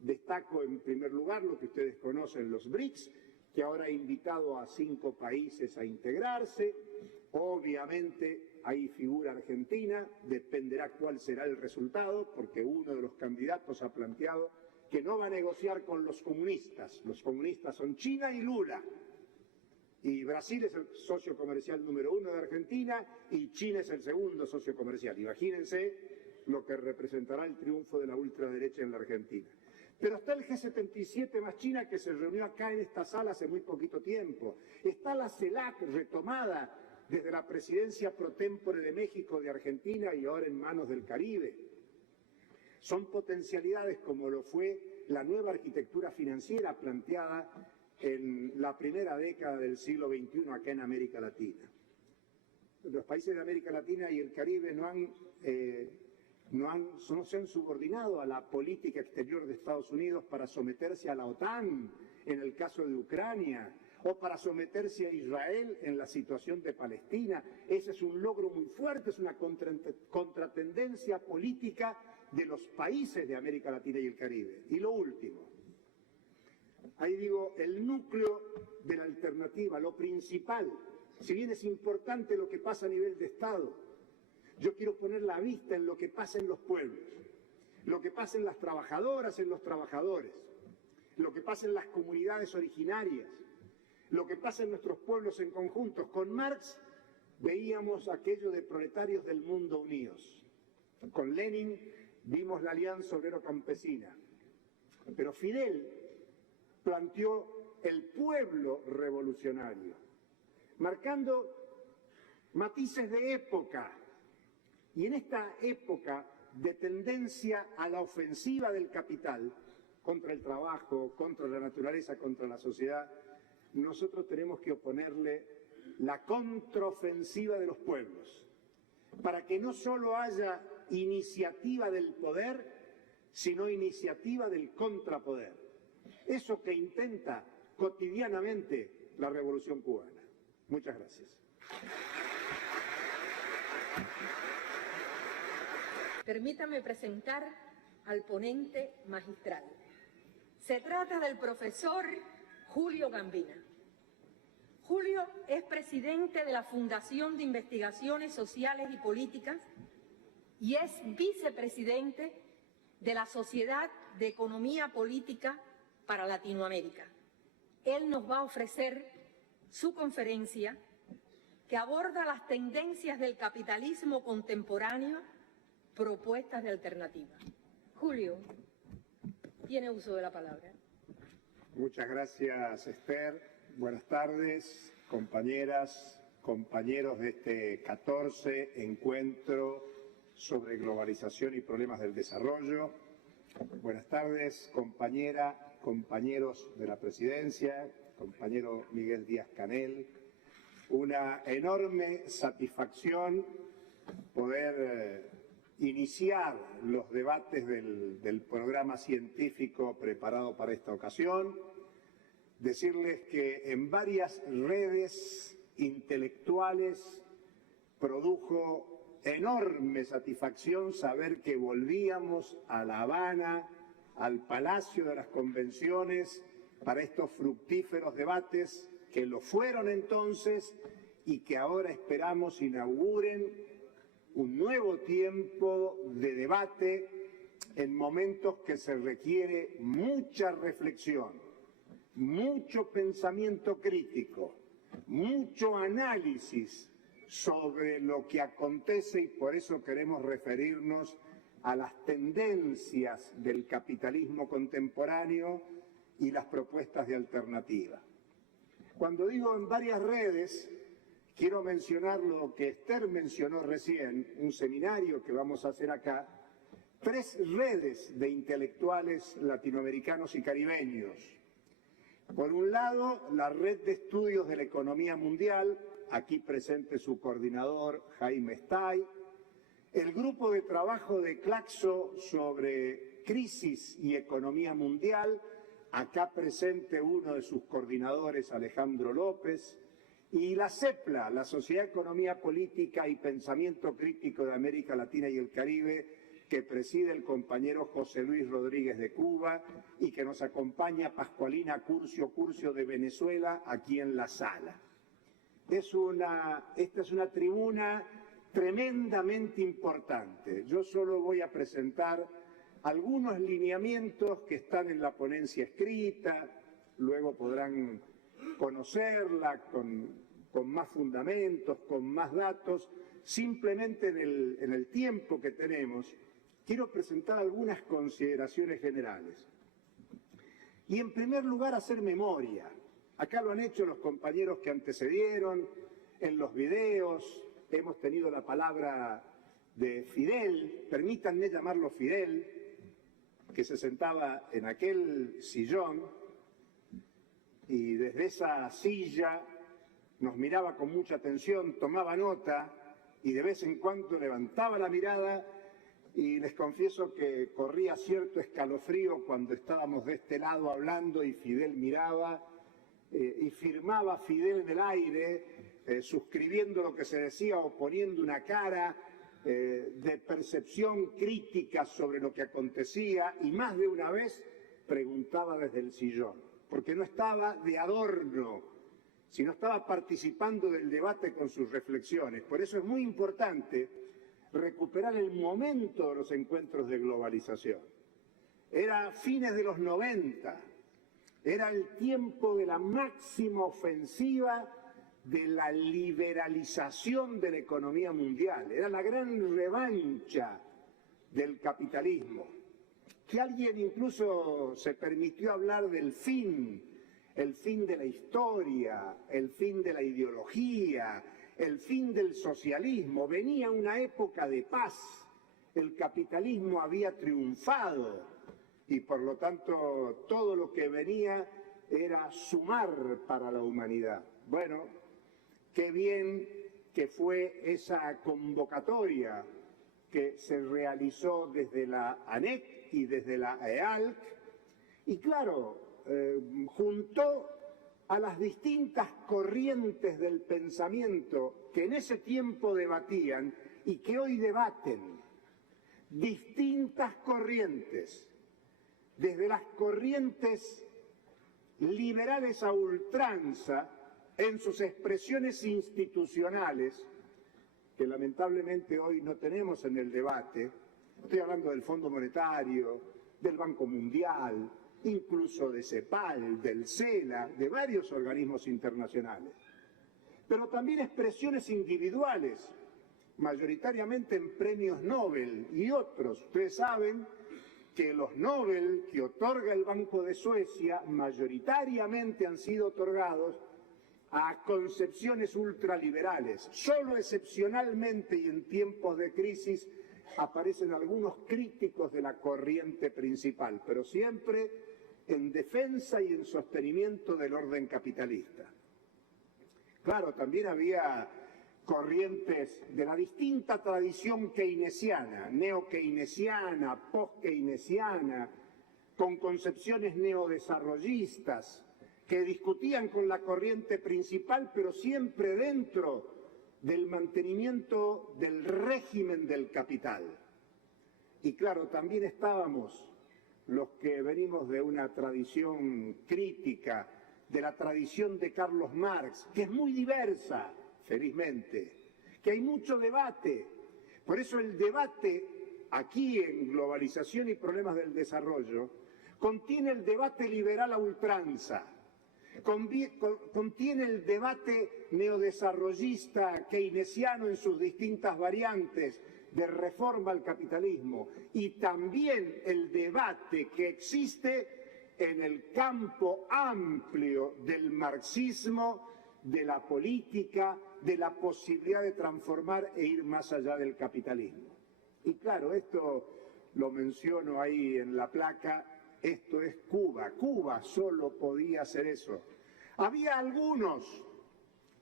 Destaco en primer lugar lo que ustedes conocen, los BRICS, que ahora ha invitado a 5 países a integrarse. Obviamente ahí figura Argentina, dependerá cuál será el resultado, porque uno de los candidatos ha planteado que no va a negociar con los comunistas. Los comunistas son China y Lula. Y Brasil es el socio comercial número 1 de Argentina y China es el segundo socio comercial. Imagínense lo que representará el triunfo de la ultraderecha en la Argentina. Pero está el G77 más China, que se reunió acá en esta sala hace muy poquito tiempo. Está la CELAC retomada desde la presidencia pro tempore de México, de Argentina y ahora en manos del Caribe. Son potencialidades como lo fue la nueva arquitectura financiera planteada en la primera década del siglo XXI acá en América Latina. Los países de América Latina y el Caribe no se han subordinado a la política exterior de Estados Unidos para someterse a la OTAN en el caso de Ucrania, o para someterse a Israel en la situación de Palestina. Ese es un logro muy fuerte, es una contratendencia política de los países de América Latina y el Caribe. Y lo último, ahí digo, el núcleo de la alternativa, lo principal, si bien es importante lo que pasa a nivel de Estado, yo quiero poner la vista en lo que pasa en los pueblos, lo que pasa en las trabajadoras, en los trabajadores, lo que pasa en las comunidades originarias, lo que pasa en nuestros pueblos en conjunto. Con Marx veíamos aquello de proletarios del mundo unidos. Con Lenin vimos la Alianza Obrero-Campesina. Pero Fidel planteó el pueblo revolucionario, marcando matices de época. Y en esta época de tendencia a la ofensiva del capital contra el trabajo, contra la naturaleza, contra la sociedad, nosotros tenemos que oponerle la contraofensiva de los pueblos, para que no solo haya iniciativa del poder, sino iniciativa del contrapoder. Eso que intenta cotidianamente la Revolución Cubana. Muchas gracias. Permítame presentar al ponente magistral. Se trata del profesor Julio Gambina. Julio es presidente de la Fundación de Investigaciones Sociales y Políticas y es vicepresidente de la Sociedad de Economía Política para Latinoamérica. Él nos va a ofrecer su conferencia que aborda las tendencias del capitalismo contemporáneo, propuestas de alternativa. Julio, tiene uso de la palabra. Muchas gracias, Esther. Buenas tardes, compañeras, compañeros de este 14 encuentro sobre globalización y problemas del desarrollo. Buenas tardes, compañera, compañeros de la presidencia, compañero Miguel Díaz-Canel. Una enorme satisfacción poder iniciar los debates del programa científico preparado para esta ocasión. Decirles que en varias redes intelectuales produjo enorme satisfacción saber que volvíamos a La Habana, al Palacio de las Convenciones, para estos fructíferos debates que lo fueron entonces y que ahora esperamos inauguren un nuevo tiempo de debate en momentos que se requiere mucha reflexión, mucho pensamiento crítico, mucho análisis sobre lo que acontece, y por eso queremos referirnos a las tendencias del capitalismo contemporáneo y las propuestas de alternativa. Cuando digo en varias redes, quiero mencionar lo que Esther mencionó recién, un seminario que vamos a hacer acá, 3 redes de intelectuales latinoamericanos y caribeños. Por un lado, la Red de Estudios de la Economía Mundial, aquí presente su coordinador Jaime Stay, el grupo de trabajo de Claxo sobre crisis y economía mundial, acá presente uno de sus coordinadores, Alejandro López, y la CEPLA, la Sociedad de Economía Política y Pensamiento Crítico de América Latina y el Caribe, que preside el compañero José Luis Rodríguez de Cuba y que nos acompaña Pascualina Curcio de Venezuela aquí en la sala. Esta es una tribuna tremendamente importante. Yo solo voy a presentar algunos lineamientos que están en la ponencia escrita, luego podrán conocerla con más fundamentos, con más datos. Simplemente en el tiempo que tenemos, quiero presentar algunas consideraciones generales. Y en primer lugar, hacer memoria. Acá lo han hecho los compañeros que antecedieron, en los videos, hemos tenido la palabra de Fidel, permítanme llamarlo Fidel, que se sentaba en aquel sillón y desde esa silla nos miraba con mucha atención, tomaba nota y de vez en cuando levantaba la mirada, y les confieso que corría cierto escalofrío cuando estábamos de este lado hablando y Fidel miraba y firmaba Fidel en el aire, suscribiendo lo que se decía o poniendo una cara de percepción crítica sobre lo que acontecía, y más de una vez preguntaba desde el sillón, porque no estaba de adorno, sino estaba participando del debate con sus reflexiones. Por eso es muy importante recuperar el momento de los encuentros de globalización. Era fines de los 90, era el tiempo de la máxima ofensiva de la liberalización de la economía mundial, era la gran revancha del capitalismo, que alguien incluso se permitió hablar del fin, el fin de la historia, el fin de la ideología, el fin del socialismo. Venía una época de paz, el capitalismo había triunfado y por lo tanto todo lo que venía era sumar para la humanidad. Bueno, qué bien que fue esa convocatoria que se realizó desde la ANEC y desde la EALC, y claro, juntó a las distintas corrientes del pensamiento que en ese tiempo debatían y que hoy debaten. Distintas corrientes, desde las corrientes liberales a ultranza, en sus expresiones institucionales, que lamentablemente hoy no tenemos en el debate. Estoy hablando del Fondo Monetario, del Banco Mundial, incluso de CEPAL, del CELA, de varios organismos internacionales. pero también expresiones individuales, mayoritariamente en premios Nobel y otros. Ustedes saben que los Nobel que otorga el Banco de Suecia mayoritariamente han sido otorgados a concepciones ultraliberales. Solo excepcionalmente y en tiempos de crisis aparecen algunos críticos de la corriente principal, pero siempre en defensa y en sostenimiento del orden capitalista. Claro, también había corrientes de la distinta tradición keynesiana, neo-keynesiana, post-keynesiana, con concepciones neodesarrollistas, que discutían con la corriente principal, pero siempre dentro del mantenimiento del régimen del capital. Y claro, también estábamos los que venimos de una tradición crítica, de la tradición de Carlos Marx, que es muy diversa, felizmente, que hay mucho debate. Por eso el debate aquí en Globalización y Problemas del Desarrollo contiene el debate liberal a ultranza, contiene el debate neodesarrollista keynesiano en sus distintas variantes de reforma al capitalismo y también el debate que existe en el campo amplio del marxismo, de la política, de la posibilidad de transformar e ir más allá del capitalismo. Y claro, esto lo menciono ahí en la placa, esto es Cuba. Cuba solo podía hacer eso. Había algunos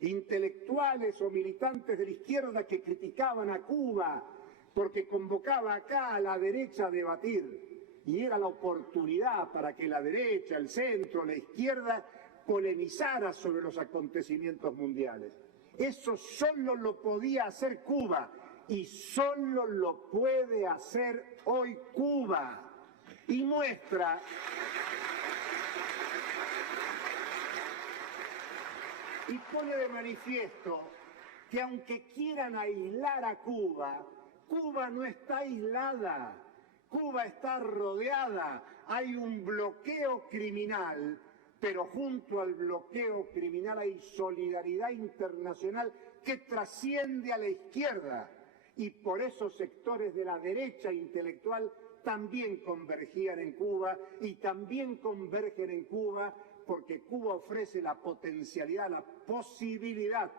intelectuales o militantes de la izquierda que criticaban a Cuba porque convocaba acá a la derecha a debatir y era la oportunidad para que la derecha, el centro, la izquierda polemizara sobre los acontecimientos mundiales. Eso solo lo podía hacer Cuba y solo lo puede hacer hoy Cuba. Y muestra y pone de manifiesto que aunque quieran aislar a Cuba, Cuba no está aislada, Cuba está rodeada, hay un bloqueo criminal, pero junto al bloqueo criminal hay solidaridad internacional que trasciende a la izquierda y por eso sectores de la derecha intelectual también convergían en Cuba y también convergen en Cuba porque Cuba ofrece la potencialidad, la posibilidad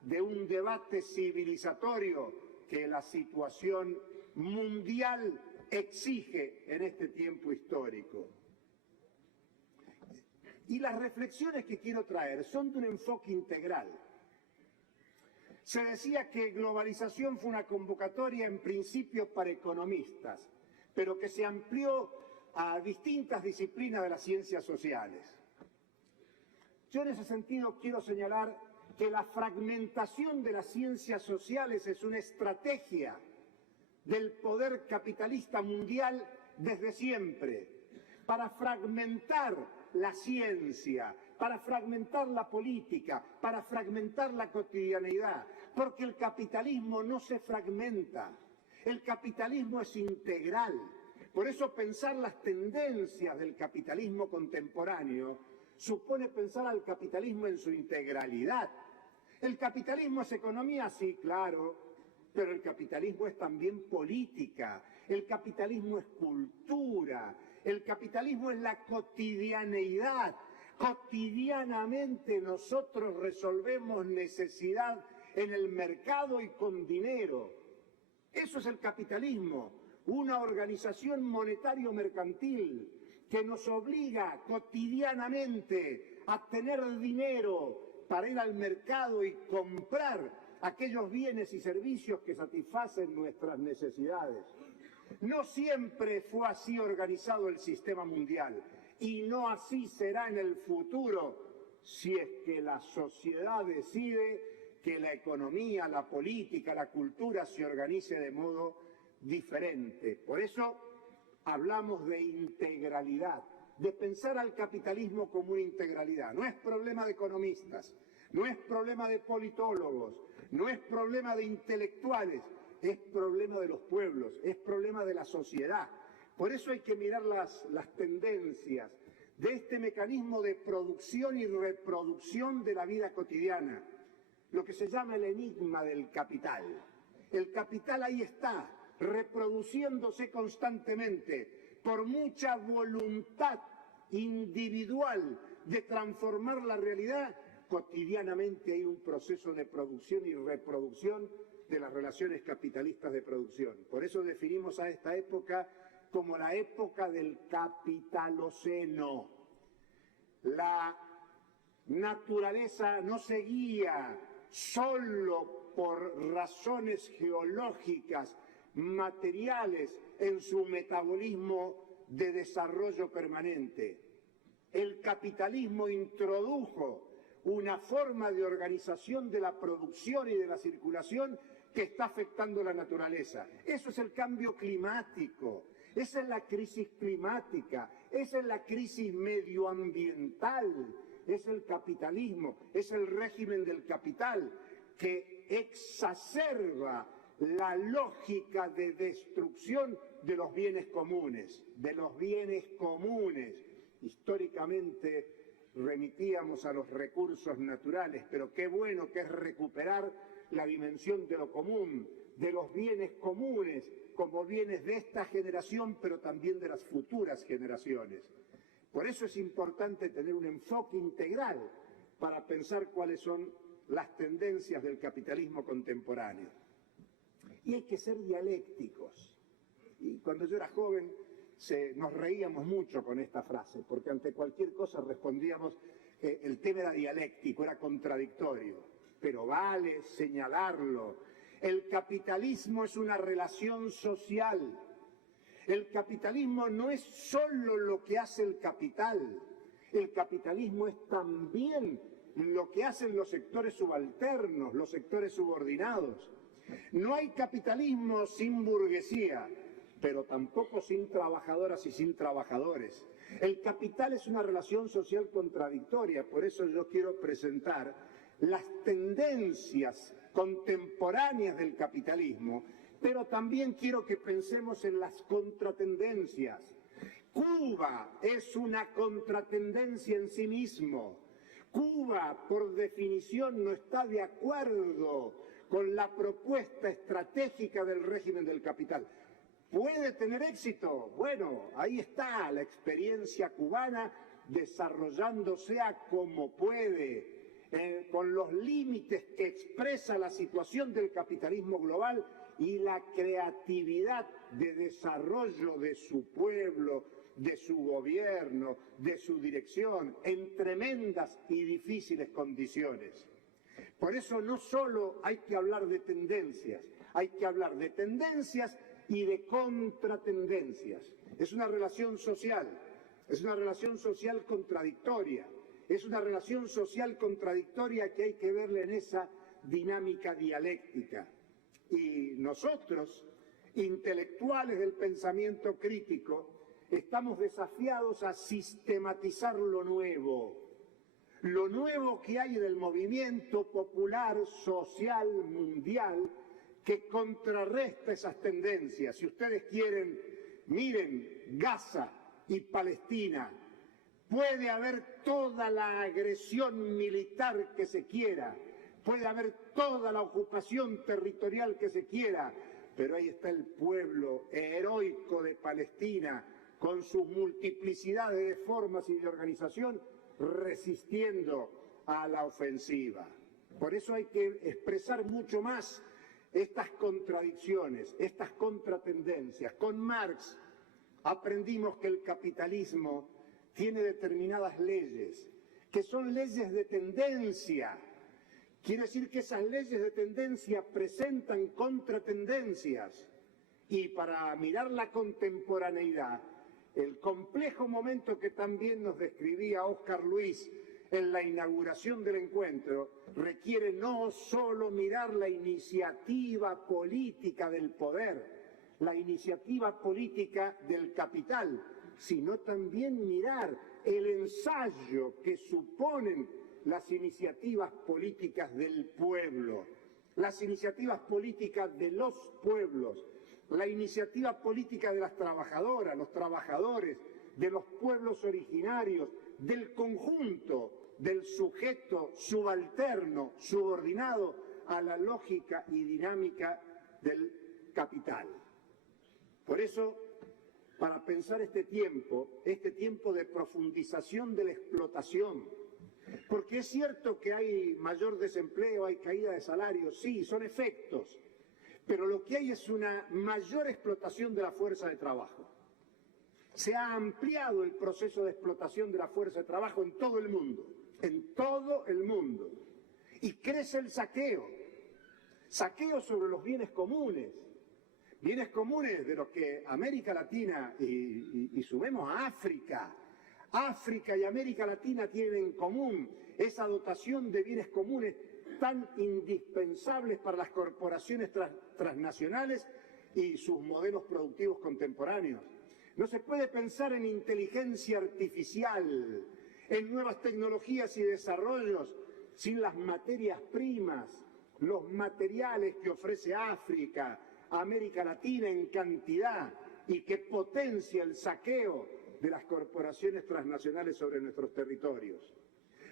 de un debate civilizatorio que la situación mundial exige en este tiempo histórico. Y las reflexiones que quiero traer son de un enfoque integral. Se decía que globalización fue una convocatoria en principio para economistas, pero que se amplió a distintas disciplinas de las ciencias sociales. Yo en ese sentido quiero señalar que la fragmentación de las ciencias sociales es una estrategia del poder capitalista mundial desde siempre, para fragmentar la ciencia, para fragmentar la política, para fragmentar la cotidianeidad, porque el capitalismo no se fragmenta, el capitalismo es integral. Por eso pensar las tendencias del capitalismo contemporáneo supone pensar al capitalismo en su integralidad. ¿El capitalismo es economía? Sí, claro, pero el capitalismo es también política, el capitalismo es cultura, el capitalismo es la cotidianeidad. Cotidianamente nosotros resolvemos necesidad en el mercado y con dinero. Eso es el capitalismo, una organización monetario-mercantil que nos obliga cotidianamente a tener dinero para ir al mercado y comprar aquellos bienes y servicios que satisfacen nuestras necesidades. No siempre fue así organizado el sistema mundial y no así será en el futuro si es que la sociedad decide que la economía, la política, la cultura se organice de modo diferente. Por eso hablamos de integralidad, de pensar al capitalismo como una integralidad. No es problema de economistas, no es problema de politólogos, no es problema de intelectuales, es problema de los pueblos, es problema de la sociedad. Por eso hay que mirar las tendencias de este mecanismo de producción y reproducción de la vida cotidiana. lo que se llama el enigma del capital. El capital ahí está, reproduciéndose constantemente por mucha voluntad individual de transformar la realidad. Cotidianamente hay un proceso de producción y reproducción de las relaciones capitalistas de producción. Por eso definimos a esta época como la época del capitaloceno. La naturaleza no se guía solo por razones geológicas, materiales, en su metabolismo de desarrollo permanente. El capitalismo introdujo una forma de organización de la producción y de la circulación que está afectando la naturaleza. Eso es el cambio climático, esa es la crisis climática, esa es la crisis medioambiental, es el capitalismo, es el régimen del capital que exacerba la lógica de destrucción de los bienes comunes, Históricamente remitíamos a los recursos naturales, pero qué bueno que es recuperar la dimensión de lo común, de los bienes comunes, como bienes de esta generación, pero también de las futuras generaciones. Por eso es importante tener un enfoque integral para pensar cuáles son las tendencias del capitalismo contemporáneo. Y hay que ser dialécticos. Y cuando yo era joven nos reíamos mucho con esta frase, porque ante cualquier cosa respondíamos que el tema era dialéctico, era contradictorio, pero vale señalarlo. El capitalismo es una relación social. El capitalismo no es solo lo que hace el capital, el capitalismo es también lo que hacen los sectores subalternos, los sectores subordinados. No hay capitalismo sin burguesía, pero tampoco sin trabajadoras y sin trabajadores. El capital es una relación social contradictoria, por eso yo quiero presentar las tendencias contemporáneas del capitalismo, pero también quiero que pensemos en las contratendencias. Cuba es una contratendencia en sí mismo. Cuba, por definición, no está de acuerdo con la propuesta estratégica del régimen del capital. ¿Puede tener éxito? Bueno, ahí está la experiencia cubana desarrollándose a como puede, con los límites que expresa la situación del capitalismo global y la creatividad de desarrollo de su pueblo, de su gobierno, de su dirección, en tremendas y difíciles condiciones. Por eso no solo hay que hablar de tendencias, hay que hablar de tendencias y de contratendencias. Es una relación social contradictoria, es una relación social contradictoria que hay que verle en esa dinámica dialéctica. Y nosotros, intelectuales del pensamiento crítico, estamos desafiados a sistematizar lo nuevo que hay en el movimiento popular, social, mundial, que contrarresta esas tendencias. Si ustedes quieren, miren Gaza y Palestina. Puede haber toda la agresión militar que se quiera, puede haber toda la ocupación territorial que se quiera, pero ahí está el pueblo heroico de Palestina, con sus multiplicidades de formas y de organización, resistiendo a la ofensiva. Por eso hay que expresar mucho más estas contradicciones, estas contratendencias. Con Marx aprendimos que el capitalismo tiene determinadas leyes, que son leyes de tendencia. Quiere decir que esas leyes de tendencia presentan contratendencias. Y para mirar la contemporaneidad, el complejo momento que también nos describía Óscar Luis en la inauguración del encuentro, requiere no solo mirar la iniciativa política del poder, la iniciativa política del capital, sino también mirar el ensayo que suponen las iniciativas políticas del pueblo, las iniciativas políticas de los pueblos, la iniciativa política de las trabajadoras, los trabajadores, de los pueblos originarios, del conjunto del sujeto subalterno, subordinado a la lógica y dinámica del capital. Por eso, para pensar este tiempo de profundización de la explotación, porque es cierto que hay mayor desempleo, hay caída de salarios, sí, son efectos, pero lo que hay es una mayor explotación de la fuerza de trabajo. Se ha ampliado el proceso de explotación de la fuerza de trabajo en todo el mundo, y crece el saqueo sobre los bienes comunes de los que América Latina y sumemos a África y América Latina tienen en común esa dotación de bienes comunes tan indispensables para las corporaciones transnacionales y sus modelos productivos contemporáneos. No se puede pensar en inteligencia artificial, en nuevas tecnologías y desarrollos sin las materias primas, los materiales que ofrece África, América Latina en cantidad y que potencia el saqueo de las corporaciones transnacionales sobre nuestros territorios.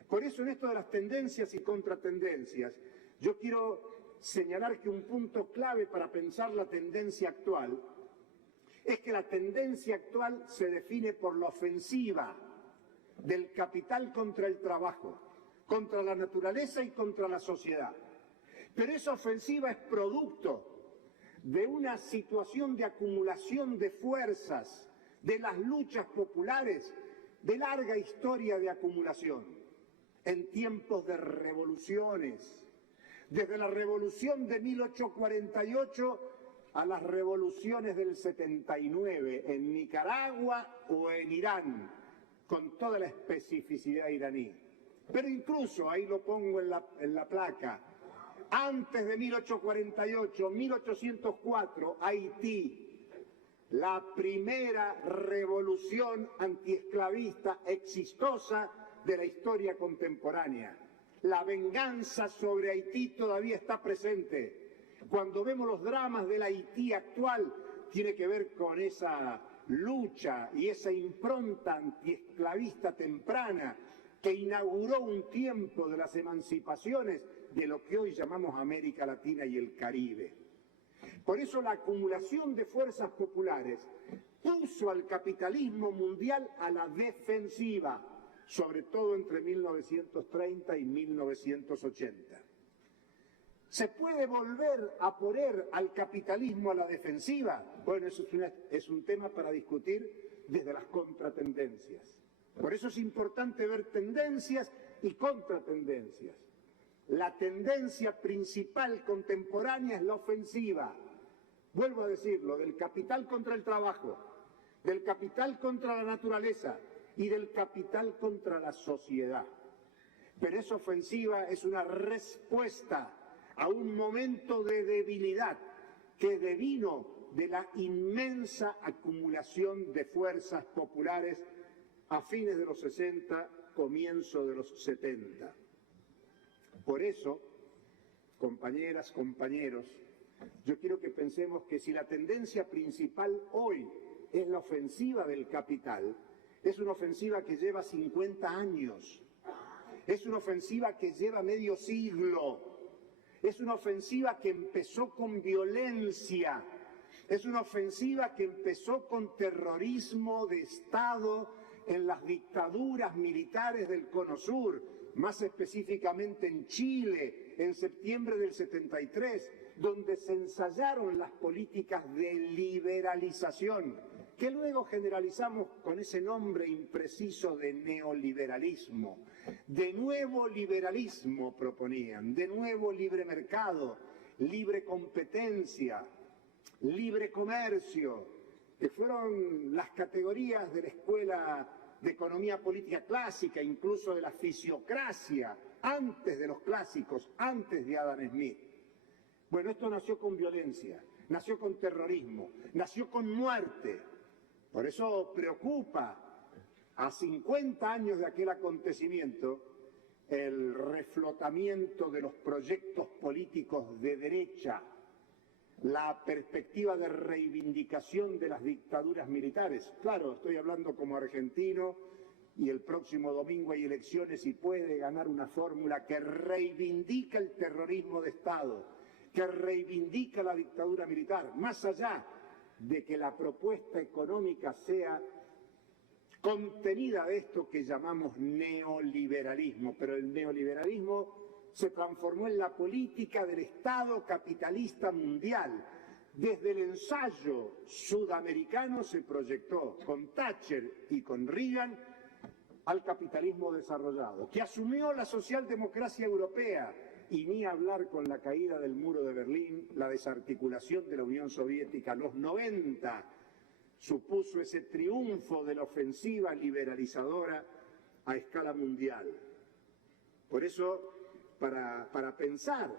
Por eso en esto de las tendencias y contratendencias, yo quiero señalar que un punto clave para pensar la tendencia actual es que la tendencia actual se define por la ofensiva del capital contra el trabajo, contra la naturaleza y contra la sociedad. Pero esa ofensiva es producto de una situación de acumulación de fuerzas, de las luchas populares, de larga historia de acumulación, en tiempos de revoluciones, desde la revolución de 1848 a las revoluciones del 79 en Nicaragua o en Irán, con toda la especificidad iraní. Pero incluso, ahí lo pongo en la placa, antes de 1848, 1804, Haití, la primera revolución antiesclavista exitosa de la historia contemporánea. La venganza sobre Haití todavía está presente. Cuando vemos los dramas del Haití actual, tiene que ver con esa lucha y esa impronta antiesclavista temprana que inauguró un tiempo de las emancipaciones de lo que hoy llamamos América Latina y el Caribe. Por eso la acumulación de fuerzas populares puso al capitalismo mundial a la defensiva, sobre todo entre 1930 y 1980. ¿Se puede volver a poner al capitalismo a la defensiva? Bueno, eso es un tema para discutir desde las contratendencias. Por eso es importante ver tendencias y contratendencias. La tendencia principal contemporánea es la ofensiva. Vuelvo a decirlo, del capital contra el trabajo, del capital contra la naturaleza y del capital contra la sociedad. Pero esa ofensiva es una respuesta a un momento de debilidad que devino de la inmensa acumulación de fuerzas populares a fines de los 60, comienzo de los 70. Por eso, compañeras, compañeros, yo quiero que pensemos que si la tendencia principal hoy es la ofensiva del capital, es una ofensiva que lleva 50 años, es una ofensiva que lleva medio siglo, es una ofensiva que empezó con violencia, es una ofensiva que empezó con terrorismo de Estado en las dictaduras militares del Cono Sur, más específicamente en Chile, en septiembre del 73, donde se ensayaron las políticas de liberalización, que luego generalizamos con ese nombre impreciso de neoliberalismo. De nuevo liberalismo proponían, de nuevo libre mercado, libre competencia, libre comercio, que fueron las categorías de la escuela de economía política clásica, incluso de la fisiocracia, antes de los clásicos, antes de Adam Smith. Bueno, esto nació con violencia, nació con terrorismo, nació con muerte. Por eso preocupa a 50 años de aquel acontecimiento el reflotamiento de los proyectos políticos de derecha, la perspectiva de reivindicación de las dictaduras militares. Claro, estoy hablando como argentino y el próximo domingo hay elecciones y puede ganar una fórmula que reivindica el terrorismo de Estado, que reivindica la dictadura militar, más allá de que la propuesta económica sea contenida de esto que llamamos neoliberalismo, pero el neoliberalismo se transformó en la política del Estado capitalista mundial. Desde el ensayo sudamericano se proyectó con Thatcher y con Reagan al capitalismo desarrollado, que asumió la socialdemocracia europea, y ni hablar con la caída del muro de Berlín, la desarticulación de la Unión Soviética. Los 90 supuso ese triunfo de la ofensiva liberalizadora a escala mundial. Por eso, para pensar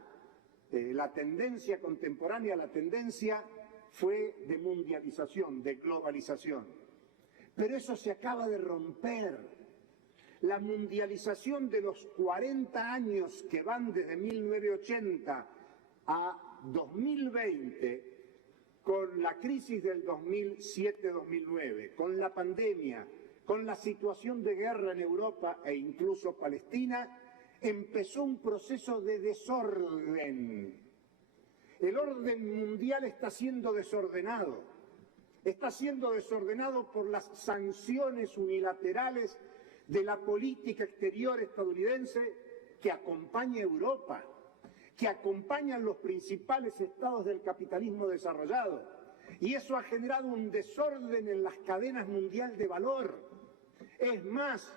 la tendencia contemporánea, la tendencia fue de mundialización, de globalización. Pero eso se acaba de romper. La mundialización de los 40 años que van desde 1980 a 2020, con la crisis del 2007-2009, con la pandemia, con la situación de guerra en Europa e incluso Palestina, empezó un proceso de desorden. El orden mundial está siendo desordenado. Está siendo desordenado por las sanciones unilaterales de la política exterior estadounidense que acompaña a Europa, que acompañan los principales estados del capitalismo desarrollado. Y eso ha generado un desorden en las cadenas mundiales de valor. Es más,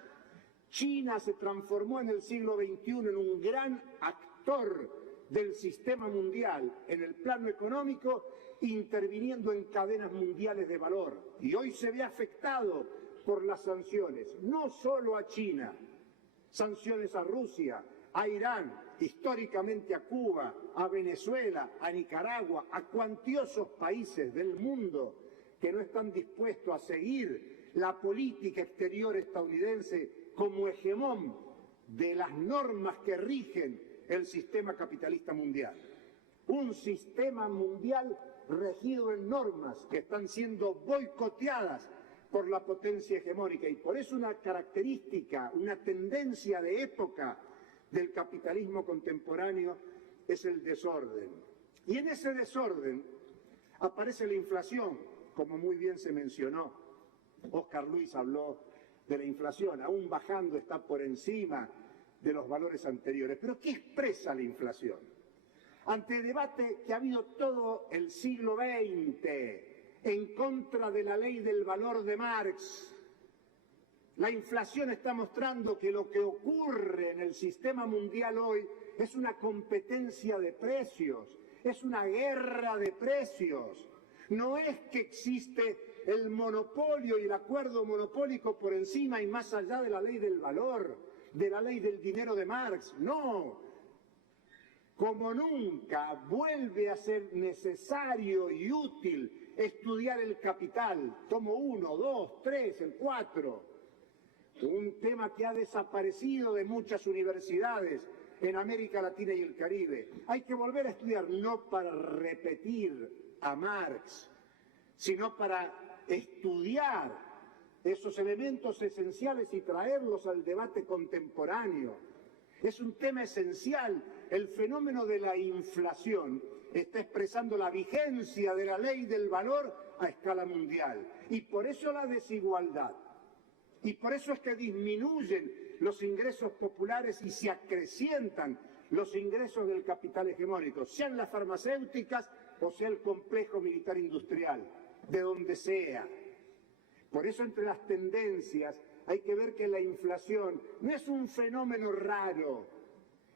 China se transformó en el siglo XXI en un gran actor del sistema mundial en el plano económico, interviniendo en cadenas mundiales de valor. Y hoy se ve afectado por las sanciones, no solo a China, sanciones a Rusia, a Irán, históricamente a Cuba, a Venezuela, a Nicaragua, a cuantiosos países del mundo que no están dispuestos a seguir la política exterior estadounidense como hegemón de las normas que rigen el sistema capitalista mundial. Un sistema mundial regido en normas que están siendo boicoteadas por la potencia hegemónica, y por eso una característica, una tendencia de época del capitalismo contemporáneo es el desorden. Y en ese desorden aparece la inflación, como muy bien se mencionó. Óscar Luis habló de la inflación, aún bajando está por encima de los valores anteriores. Pero ¿qué expresa la inflación? Ante el debate que ha habido todo el siglo XX en contra de la ley del valor de Marx, la inflación está mostrando que lo que ocurre en el sistema mundial hoy es una competencia de precios, es una guerra de precios. No es que existe el monopolio y el acuerdo monopólico por encima y más allá de la ley del valor, de la ley del dinero de Marx. No. Como nunca vuelve a ser necesario y útil estudiar el capital. Tomo 1, 2, 3, el 4. Un tema que ha desaparecido de muchas universidades en América Latina y el Caribe. Hay que volver a estudiar, no para repetir a Marx, sino para estudiar esos elementos esenciales y traerlos al debate contemporáneo. Es un tema esencial. El fenómeno de la inflación está expresando la vigencia de la ley del valor a escala mundial. Y por eso la desigualdad. Y por eso es que disminuyen los ingresos populares y se acrecientan los ingresos del capital hegemónico, sean las farmacéuticas o sea el complejo militar industrial, de donde sea. Por eso entre las tendencias hay que ver que la inflación no es un fenómeno raro,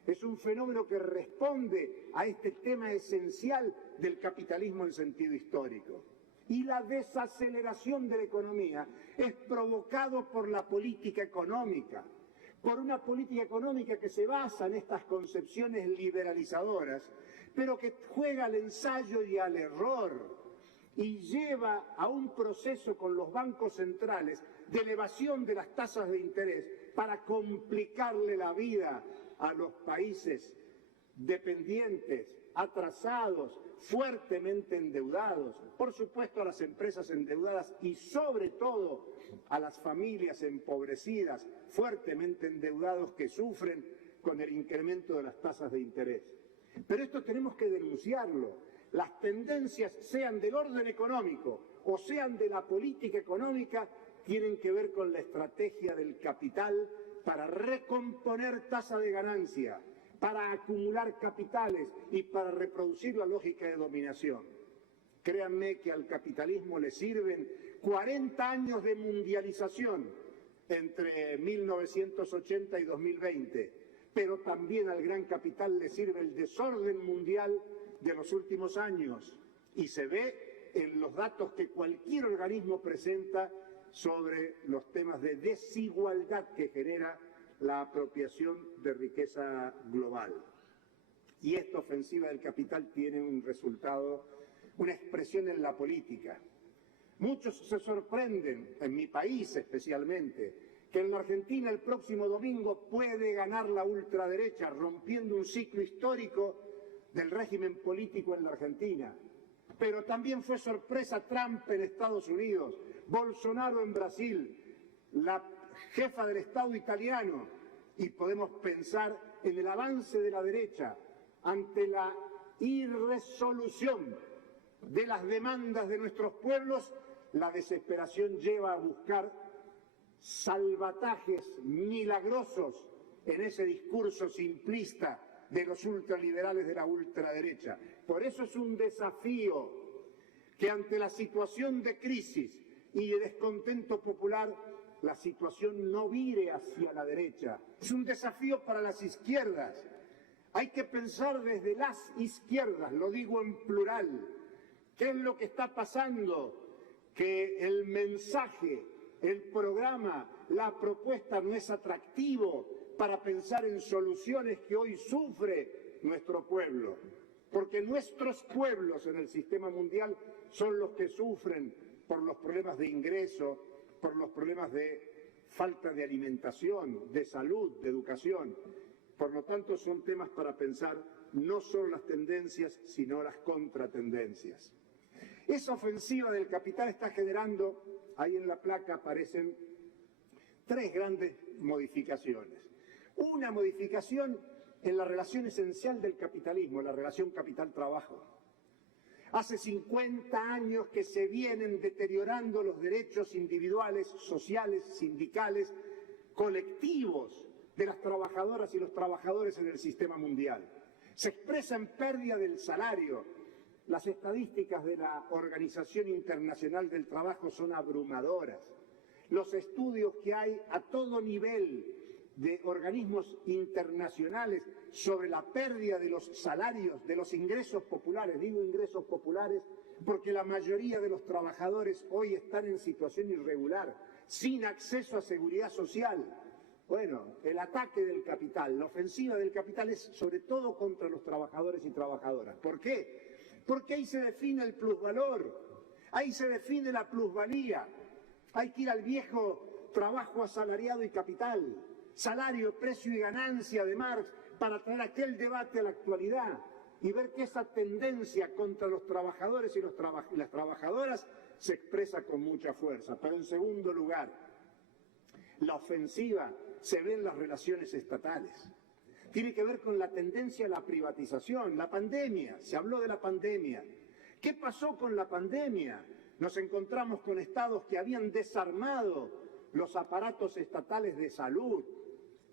es un fenómeno que responde a este tema esencial del capitalismo en sentido histórico. Y la desaceleración de la economía es provocado por la política económica, por una política económica que se basa en estas concepciones liberalizadoras, pero que juega al ensayo y al error y lleva a un proceso con los bancos centrales de elevación de las tasas de interés para complicarle la vida a los países dependientes, atrasados, fuertemente endeudados, por supuesto a las empresas endeudadas y sobre todo a las familias empobrecidas, fuertemente endeudados que sufren con el incremento de las tasas de interés. Pero esto tenemos que denunciarlo. Las tendencias, sean del orden económico o sean de la política económica, tienen que ver con la estrategia del capital para recomponer tasa de ganancia, para acumular capitales y para reproducir la lógica de dominación. Créanme que al capitalismo le sirven 40 años de mundialización entre 1980 y 2020, pero también al gran capital le sirve el desorden mundial de los últimos años y se ve en los datos que cualquier organismo presenta sobre los temas de desigualdad que genera la apropiación de riqueza global. Y esta ofensiva del capital tiene un resultado, una expresión en la política. Muchos se sorprenden, en mi país especialmente, que en la Argentina el próximo domingo puede ganar la ultraderecha, rompiendo un ciclo histórico del régimen político en la Argentina. Pero también fue sorpresa Trump en Estados Unidos, Bolsonaro en Brasil, la jefa del Estado italiano, y podemos pensar en el avance de la derecha ante la irresolución de las demandas de nuestros pueblos. La desesperación lleva a buscar salvatajes milagrosos en ese discurso simplista de los ultraliberales de la ultraderecha. Por eso es un desafío que ante la situación de crisis y de descontento popular, la situación no vire hacia la derecha. Es un desafío para las izquierdas. Hay que pensar desde las izquierdas, lo digo en plural. ¿Qué es lo que está pasando? Que el mensaje, el programa, la propuesta no es atractivo para pensar en soluciones que hoy sufre nuestro pueblo. Porque nuestros pueblos en el sistema mundial son los que sufren por los problemas de ingreso, por los problemas de falta de alimentación, de salud, de educación. Por lo tanto, son temas para pensar no solo las tendencias, sino las contratendencias. Esa ofensiva del capital está generando, ahí en la placa aparecen tres grandes modificaciones. Una modificación en la relación esencial del capitalismo, la relación capital-trabajo. Hace 50 años que se vienen deteriorando los derechos individuales, sociales, sindicales, colectivos de las trabajadoras y los trabajadores en el sistema mundial. Se expresa en pérdida del salario. Las estadísticas de la Organización Internacional del Trabajo son abrumadoras. Los estudios que hay a todo nivel de organismos internacionales sobre la pérdida de los salarios, de los ingresos populares, digo ingresos populares, porque la mayoría de los trabajadores hoy están en situación irregular, sin acceso a seguridad social. Bueno, el ataque del capital, la ofensiva del capital es sobre todo contra los trabajadores y trabajadoras. ¿Por qué? Porque ahí se define el plusvalor, ahí se define la plusvalía. Hay que ir al viejo trabajo asalariado y capital, salario, precio y ganancia de Marx, para traer aquel debate a la actualidad y ver que esa tendencia contra los trabajadores y las trabajadoras se expresa con mucha fuerza. Pero en segundo lugar, la ofensiva se ve en las relaciones estatales. Tiene que ver con la tendencia a la privatización, la pandemia, se habló de la pandemia. ¿Qué pasó con la pandemia? Nos encontramos con estados que habían desarmado los aparatos estatales de salud.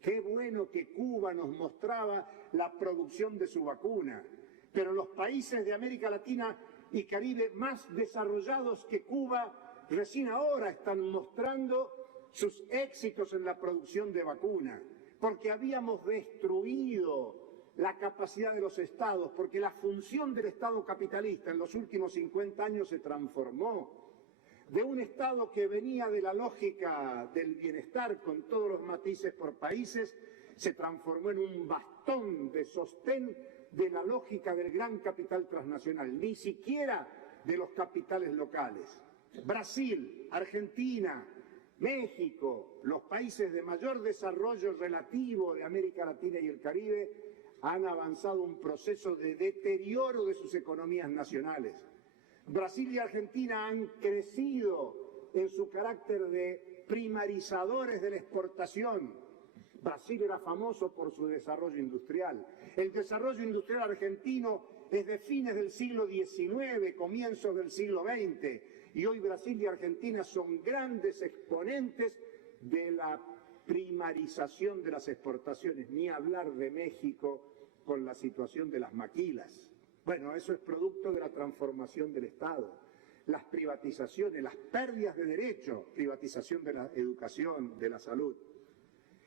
Qué bueno que Cuba nos mostraba la producción de su vacuna, pero los países de América Latina y Caribe más desarrollados que Cuba recién ahora están mostrando sus éxitos en la producción de vacuna, porque habíamos destruido la capacidad de los estados, porque la función del Estado capitalista en los últimos 50 años se transformó. De un Estado que venía de la lógica del bienestar con todos los matices por países, se transformó en un bastón de sostén de la lógica del gran capital transnacional, ni siquiera de los capitales locales. Brasil, Argentina, México, los países de mayor desarrollo relativo de América Latina y el Caribe, han avanzado un proceso de deterioro de sus economías nacionales. Brasil y Argentina han crecido en su carácter de primarizadores de la exportación. Brasil era famoso por su desarrollo industrial. El desarrollo industrial argentino es de fines del siglo XIX, comienzos del siglo XX, y hoy Brasil y Argentina son grandes exponentes de la primarización de las exportaciones, ni hablar de México con la situación de las maquilas. Bueno, eso es producto de la transformación del Estado, las privatizaciones, las pérdidas de derechos, privatización de la educación, de la salud.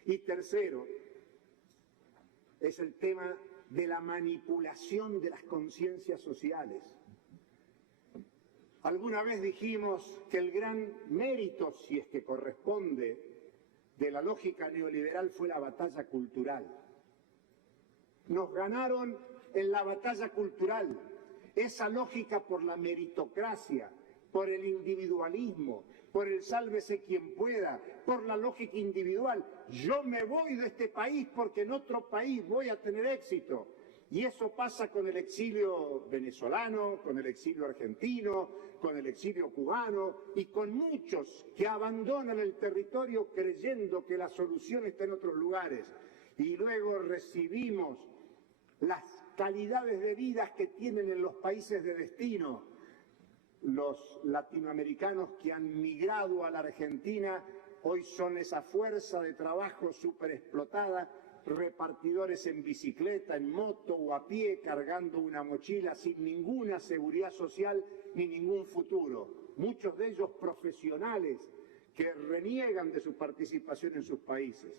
Y tercero, es el tema de la manipulación de las conciencias sociales. Alguna vez dijimos que el gran mérito, si es que corresponde, de la lógica neoliberal fue la batalla cultural. Nos ganaron en la batalla cultural esa lógica por la meritocracia, por el individualismo, por el sálvese quien pueda, por la lógica individual. Yo me voy de este país porque en otro país voy a tener éxito. Y eso pasa con el exilio venezolano, con el exilio argentino, con el exilio cubano y con muchos que abandonan el territorio creyendo que la solución está en otros lugares. Y luego recibimos las calidades de vida que tienen en los países de destino. Los latinoamericanos que han migrado a la Argentina hoy son esa fuerza de trabajo súper explotada, repartidores en bicicleta, en moto o a pie, cargando una mochila sin ninguna seguridad social ni ningún futuro. Muchos de ellos profesionales que reniegan de su participación en sus países.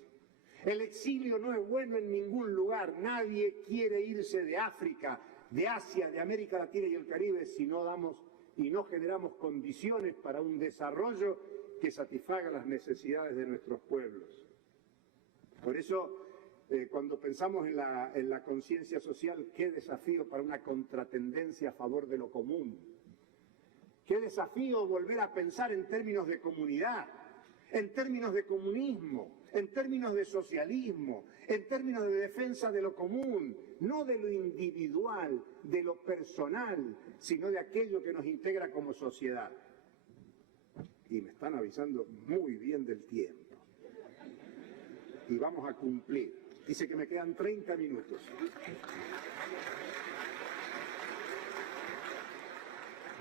El exilio no es bueno en ningún lugar. Nadie quiere irse de África, de Asia, de América Latina y el Caribe si no damos y no generamos condiciones para un desarrollo que satisfaga las necesidades de nuestros pueblos. Por eso, cuando pensamos en la conciencia social, qué desafío para una contratendencia a favor de lo común. Qué desafío volver a pensar en términos de comunidad, en términos de comunismo, en términos de socialismo, en términos de defensa de lo común, no de lo individual, de lo personal, sino de aquello que nos integra como sociedad. Y me están avisando muy bien del tiempo. Y vamos a cumplir. Dice que me quedan 30 minutos.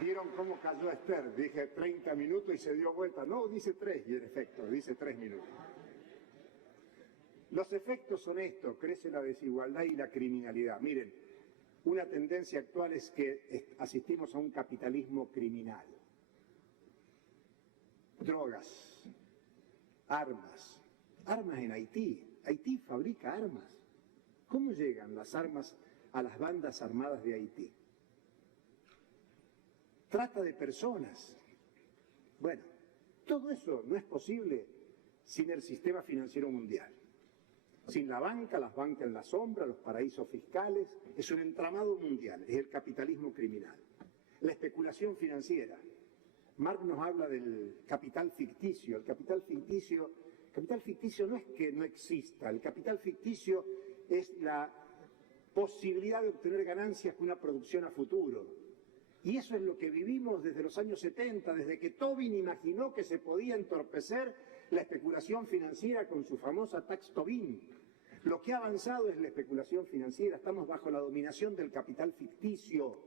¿Vieron cómo cayó Esther? Dije 30 minutos y se dio vuelta. No, dice 3, y en efecto, dice 3 minutos. Los efectos son estos: crece la desigualdad y la criminalidad. Miren, una tendencia actual es que asistimos a un capitalismo criminal. Drogas, armas en Haití. Haití fabrica armas. ¿Cómo llegan las armas a las bandas armadas de Haití? Trata de personas. Bueno, todo eso no es posible sin el sistema financiero mundial. Sin la banca, las bancas en la sombra, los paraísos fiscales, es un entramado mundial, es el capitalismo criminal. La especulación financiera. Marx nos habla del capital ficticio. El capital ficticio no es que no exista, el capital ficticio es la posibilidad de obtener ganancias con una producción a futuro. Y eso es lo que vivimos desde los años 70, desde que Tobin imaginó que se podía entorpecer la especulación financiera con su famosa Tax Tobin. Lo que ha avanzado es la especulación financiera, estamos bajo la dominación del capital ficticio.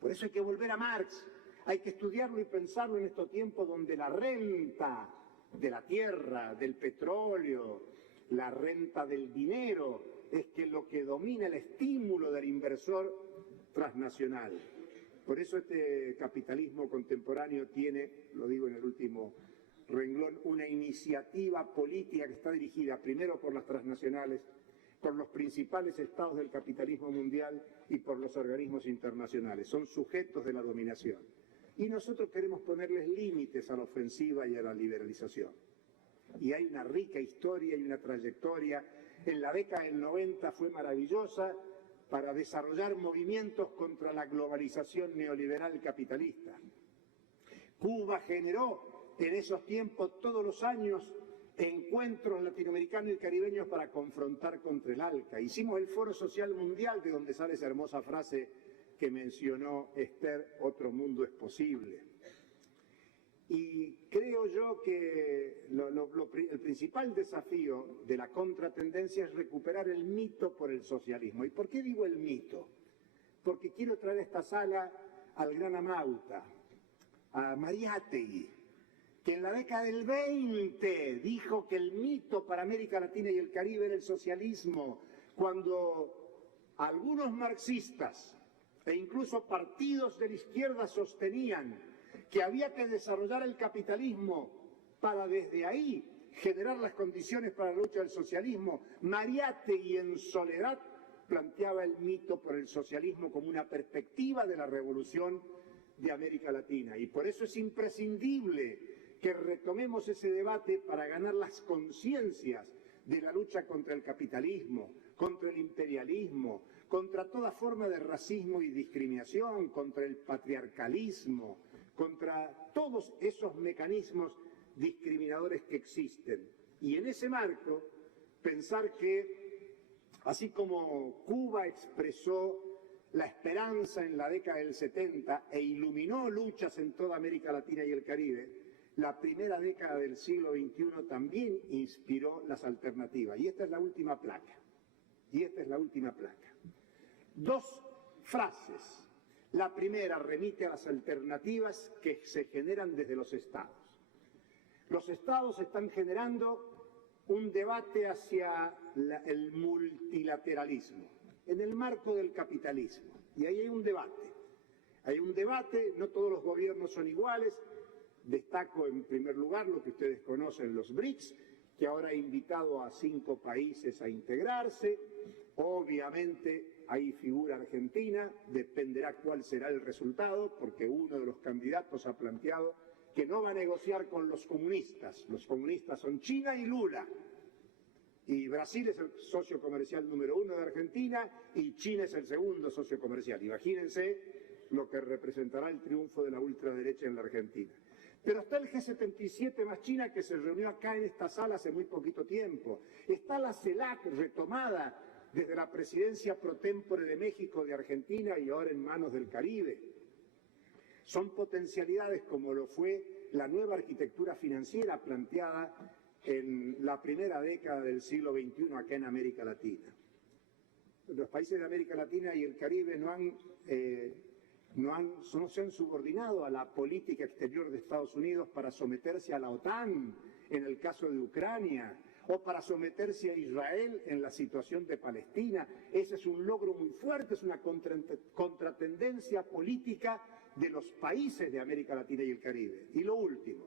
Por eso hay que volver a Marx, hay que estudiarlo y pensarlo en estos tiempos donde la renta de la tierra, del petróleo, la renta del dinero, es que lo que domina el estímulo del inversor transnacional. Por eso este capitalismo contemporáneo tiene, lo digo en el último renglón, una iniciativa política que está dirigida primero por las transnacionales, por los principales estados del capitalismo mundial y por los organismos internacionales. Son sujetos de la dominación. Y nosotros queremos ponerles límites a la ofensiva y a la liberalización. Y hay una rica historia y una trayectoria. En la década del 90 fue maravillosa para desarrollar movimientos contra la globalización neoliberal capitalista. Cuba generó en esos tiempos todos los años encuentros latinoamericanos y caribeños para confrontar contra el ALCA. Hicimos el Foro Social Mundial, de donde sale esa hermosa frase que mencionó Esther, otro mundo es posible. Y creo yo que el principal desafío de la contratendencia es recuperar el mito por el socialismo. ¿Y por qué digo el mito? Porque quiero traer a esta sala al gran Amauta, a Mariátegui, que en la década del 20 dijo que el mito para América Latina y el Caribe era el socialismo, cuando algunos marxistas e incluso partidos de la izquierda sostenían que había que desarrollar el capitalismo para desde ahí generar las condiciones para la lucha del socialismo. Mariátegui en soledad planteaba el mito por el socialismo como una perspectiva de la revolución de América Latina. Y por eso es imprescindible que retomemos ese debate para ganar las conciencias de la lucha contra el capitalismo, contra el imperialismo, contra toda forma de racismo y discriminación, contra el patriarcalismo, contra todos esos mecanismos discriminadores que existen. Y en ese marco, pensar que, así como Cuba expresó la esperanza en la década del 70 e iluminó luchas en toda América Latina y el Caribe, la primera década del siglo XXI también inspiró las alternativas. Y esta es la última placa. Dos frases. La primera remite a las alternativas que se generan desde los estados. Los estados están generando un debate hacia el multilateralismo, en el marco del capitalismo. Y ahí hay un debate, no todos los gobiernos son iguales. Destaco en primer lugar lo que ustedes conocen, los BRICS, que ahora ha invitado a 5 países a integrarse. Obviamente ahí figura Argentina, dependerá cuál será el resultado, porque uno de los candidatos ha planteado que no va a negociar con los comunistas. Los comunistas son China y Lula. Y Brasil es el socio comercial número 1 de Argentina y China es el segundo socio comercial. Imagínense lo que representará el triunfo de la ultraderecha en la Argentina. Pero está el G77 más China, que se reunió acá en esta sala hace muy poquito tiempo. Está la CELAC retomada desde la presidencia pro tempore de México, de Argentina y ahora en manos del Caribe. Son potencialidades como lo fue la nueva arquitectura financiera planteada en la primera década del siglo XXI acá en América Latina. Los países de América Latina y el Caribe no se han subordinado a la política exterior de Estados Unidos para someterse a la OTAN en el caso de Ucrania, o para someterse a Israel en la situación de Palestina. Ese es un logro muy fuerte, es una contratendencia política de los países de América Latina y el Caribe. Y lo último,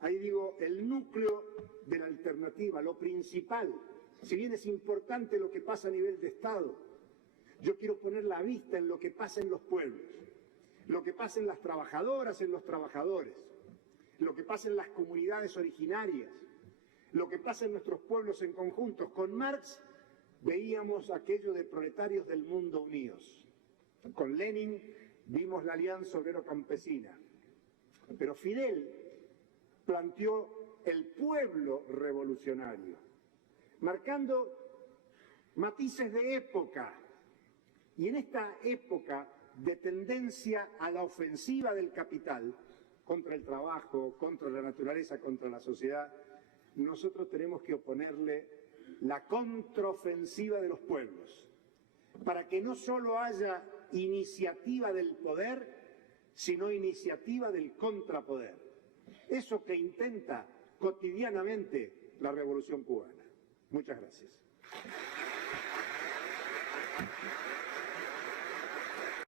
ahí digo, el núcleo de la alternativa, lo principal, si bien es importante lo que pasa a nivel de Estado, yo quiero poner la vista en lo que pasa en los pueblos, lo que pasa en las trabajadoras, en los trabajadores, lo que pasa en las comunidades originarias, lo que pasa en nuestros pueblos en conjuntos. Con Marx veíamos aquello de proletarios del mundo unidos. Con Lenin vimos la Alianza Obrero-Campesina. Pero Fidel planteó el pueblo revolucionario, marcando matices de época. Y en esta época de tendencia a la ofensiva del capital contra el trabajo, contra la naturaleza, contra la sociedad, nosotros tenemos que oponerle la contraofensiva de los pueblos, para que no solo haya iniciativa del poder, sino iniciativa del contrapoder. Eso que intenta cotidianamente la Revolución Cubana. Muchas gracias.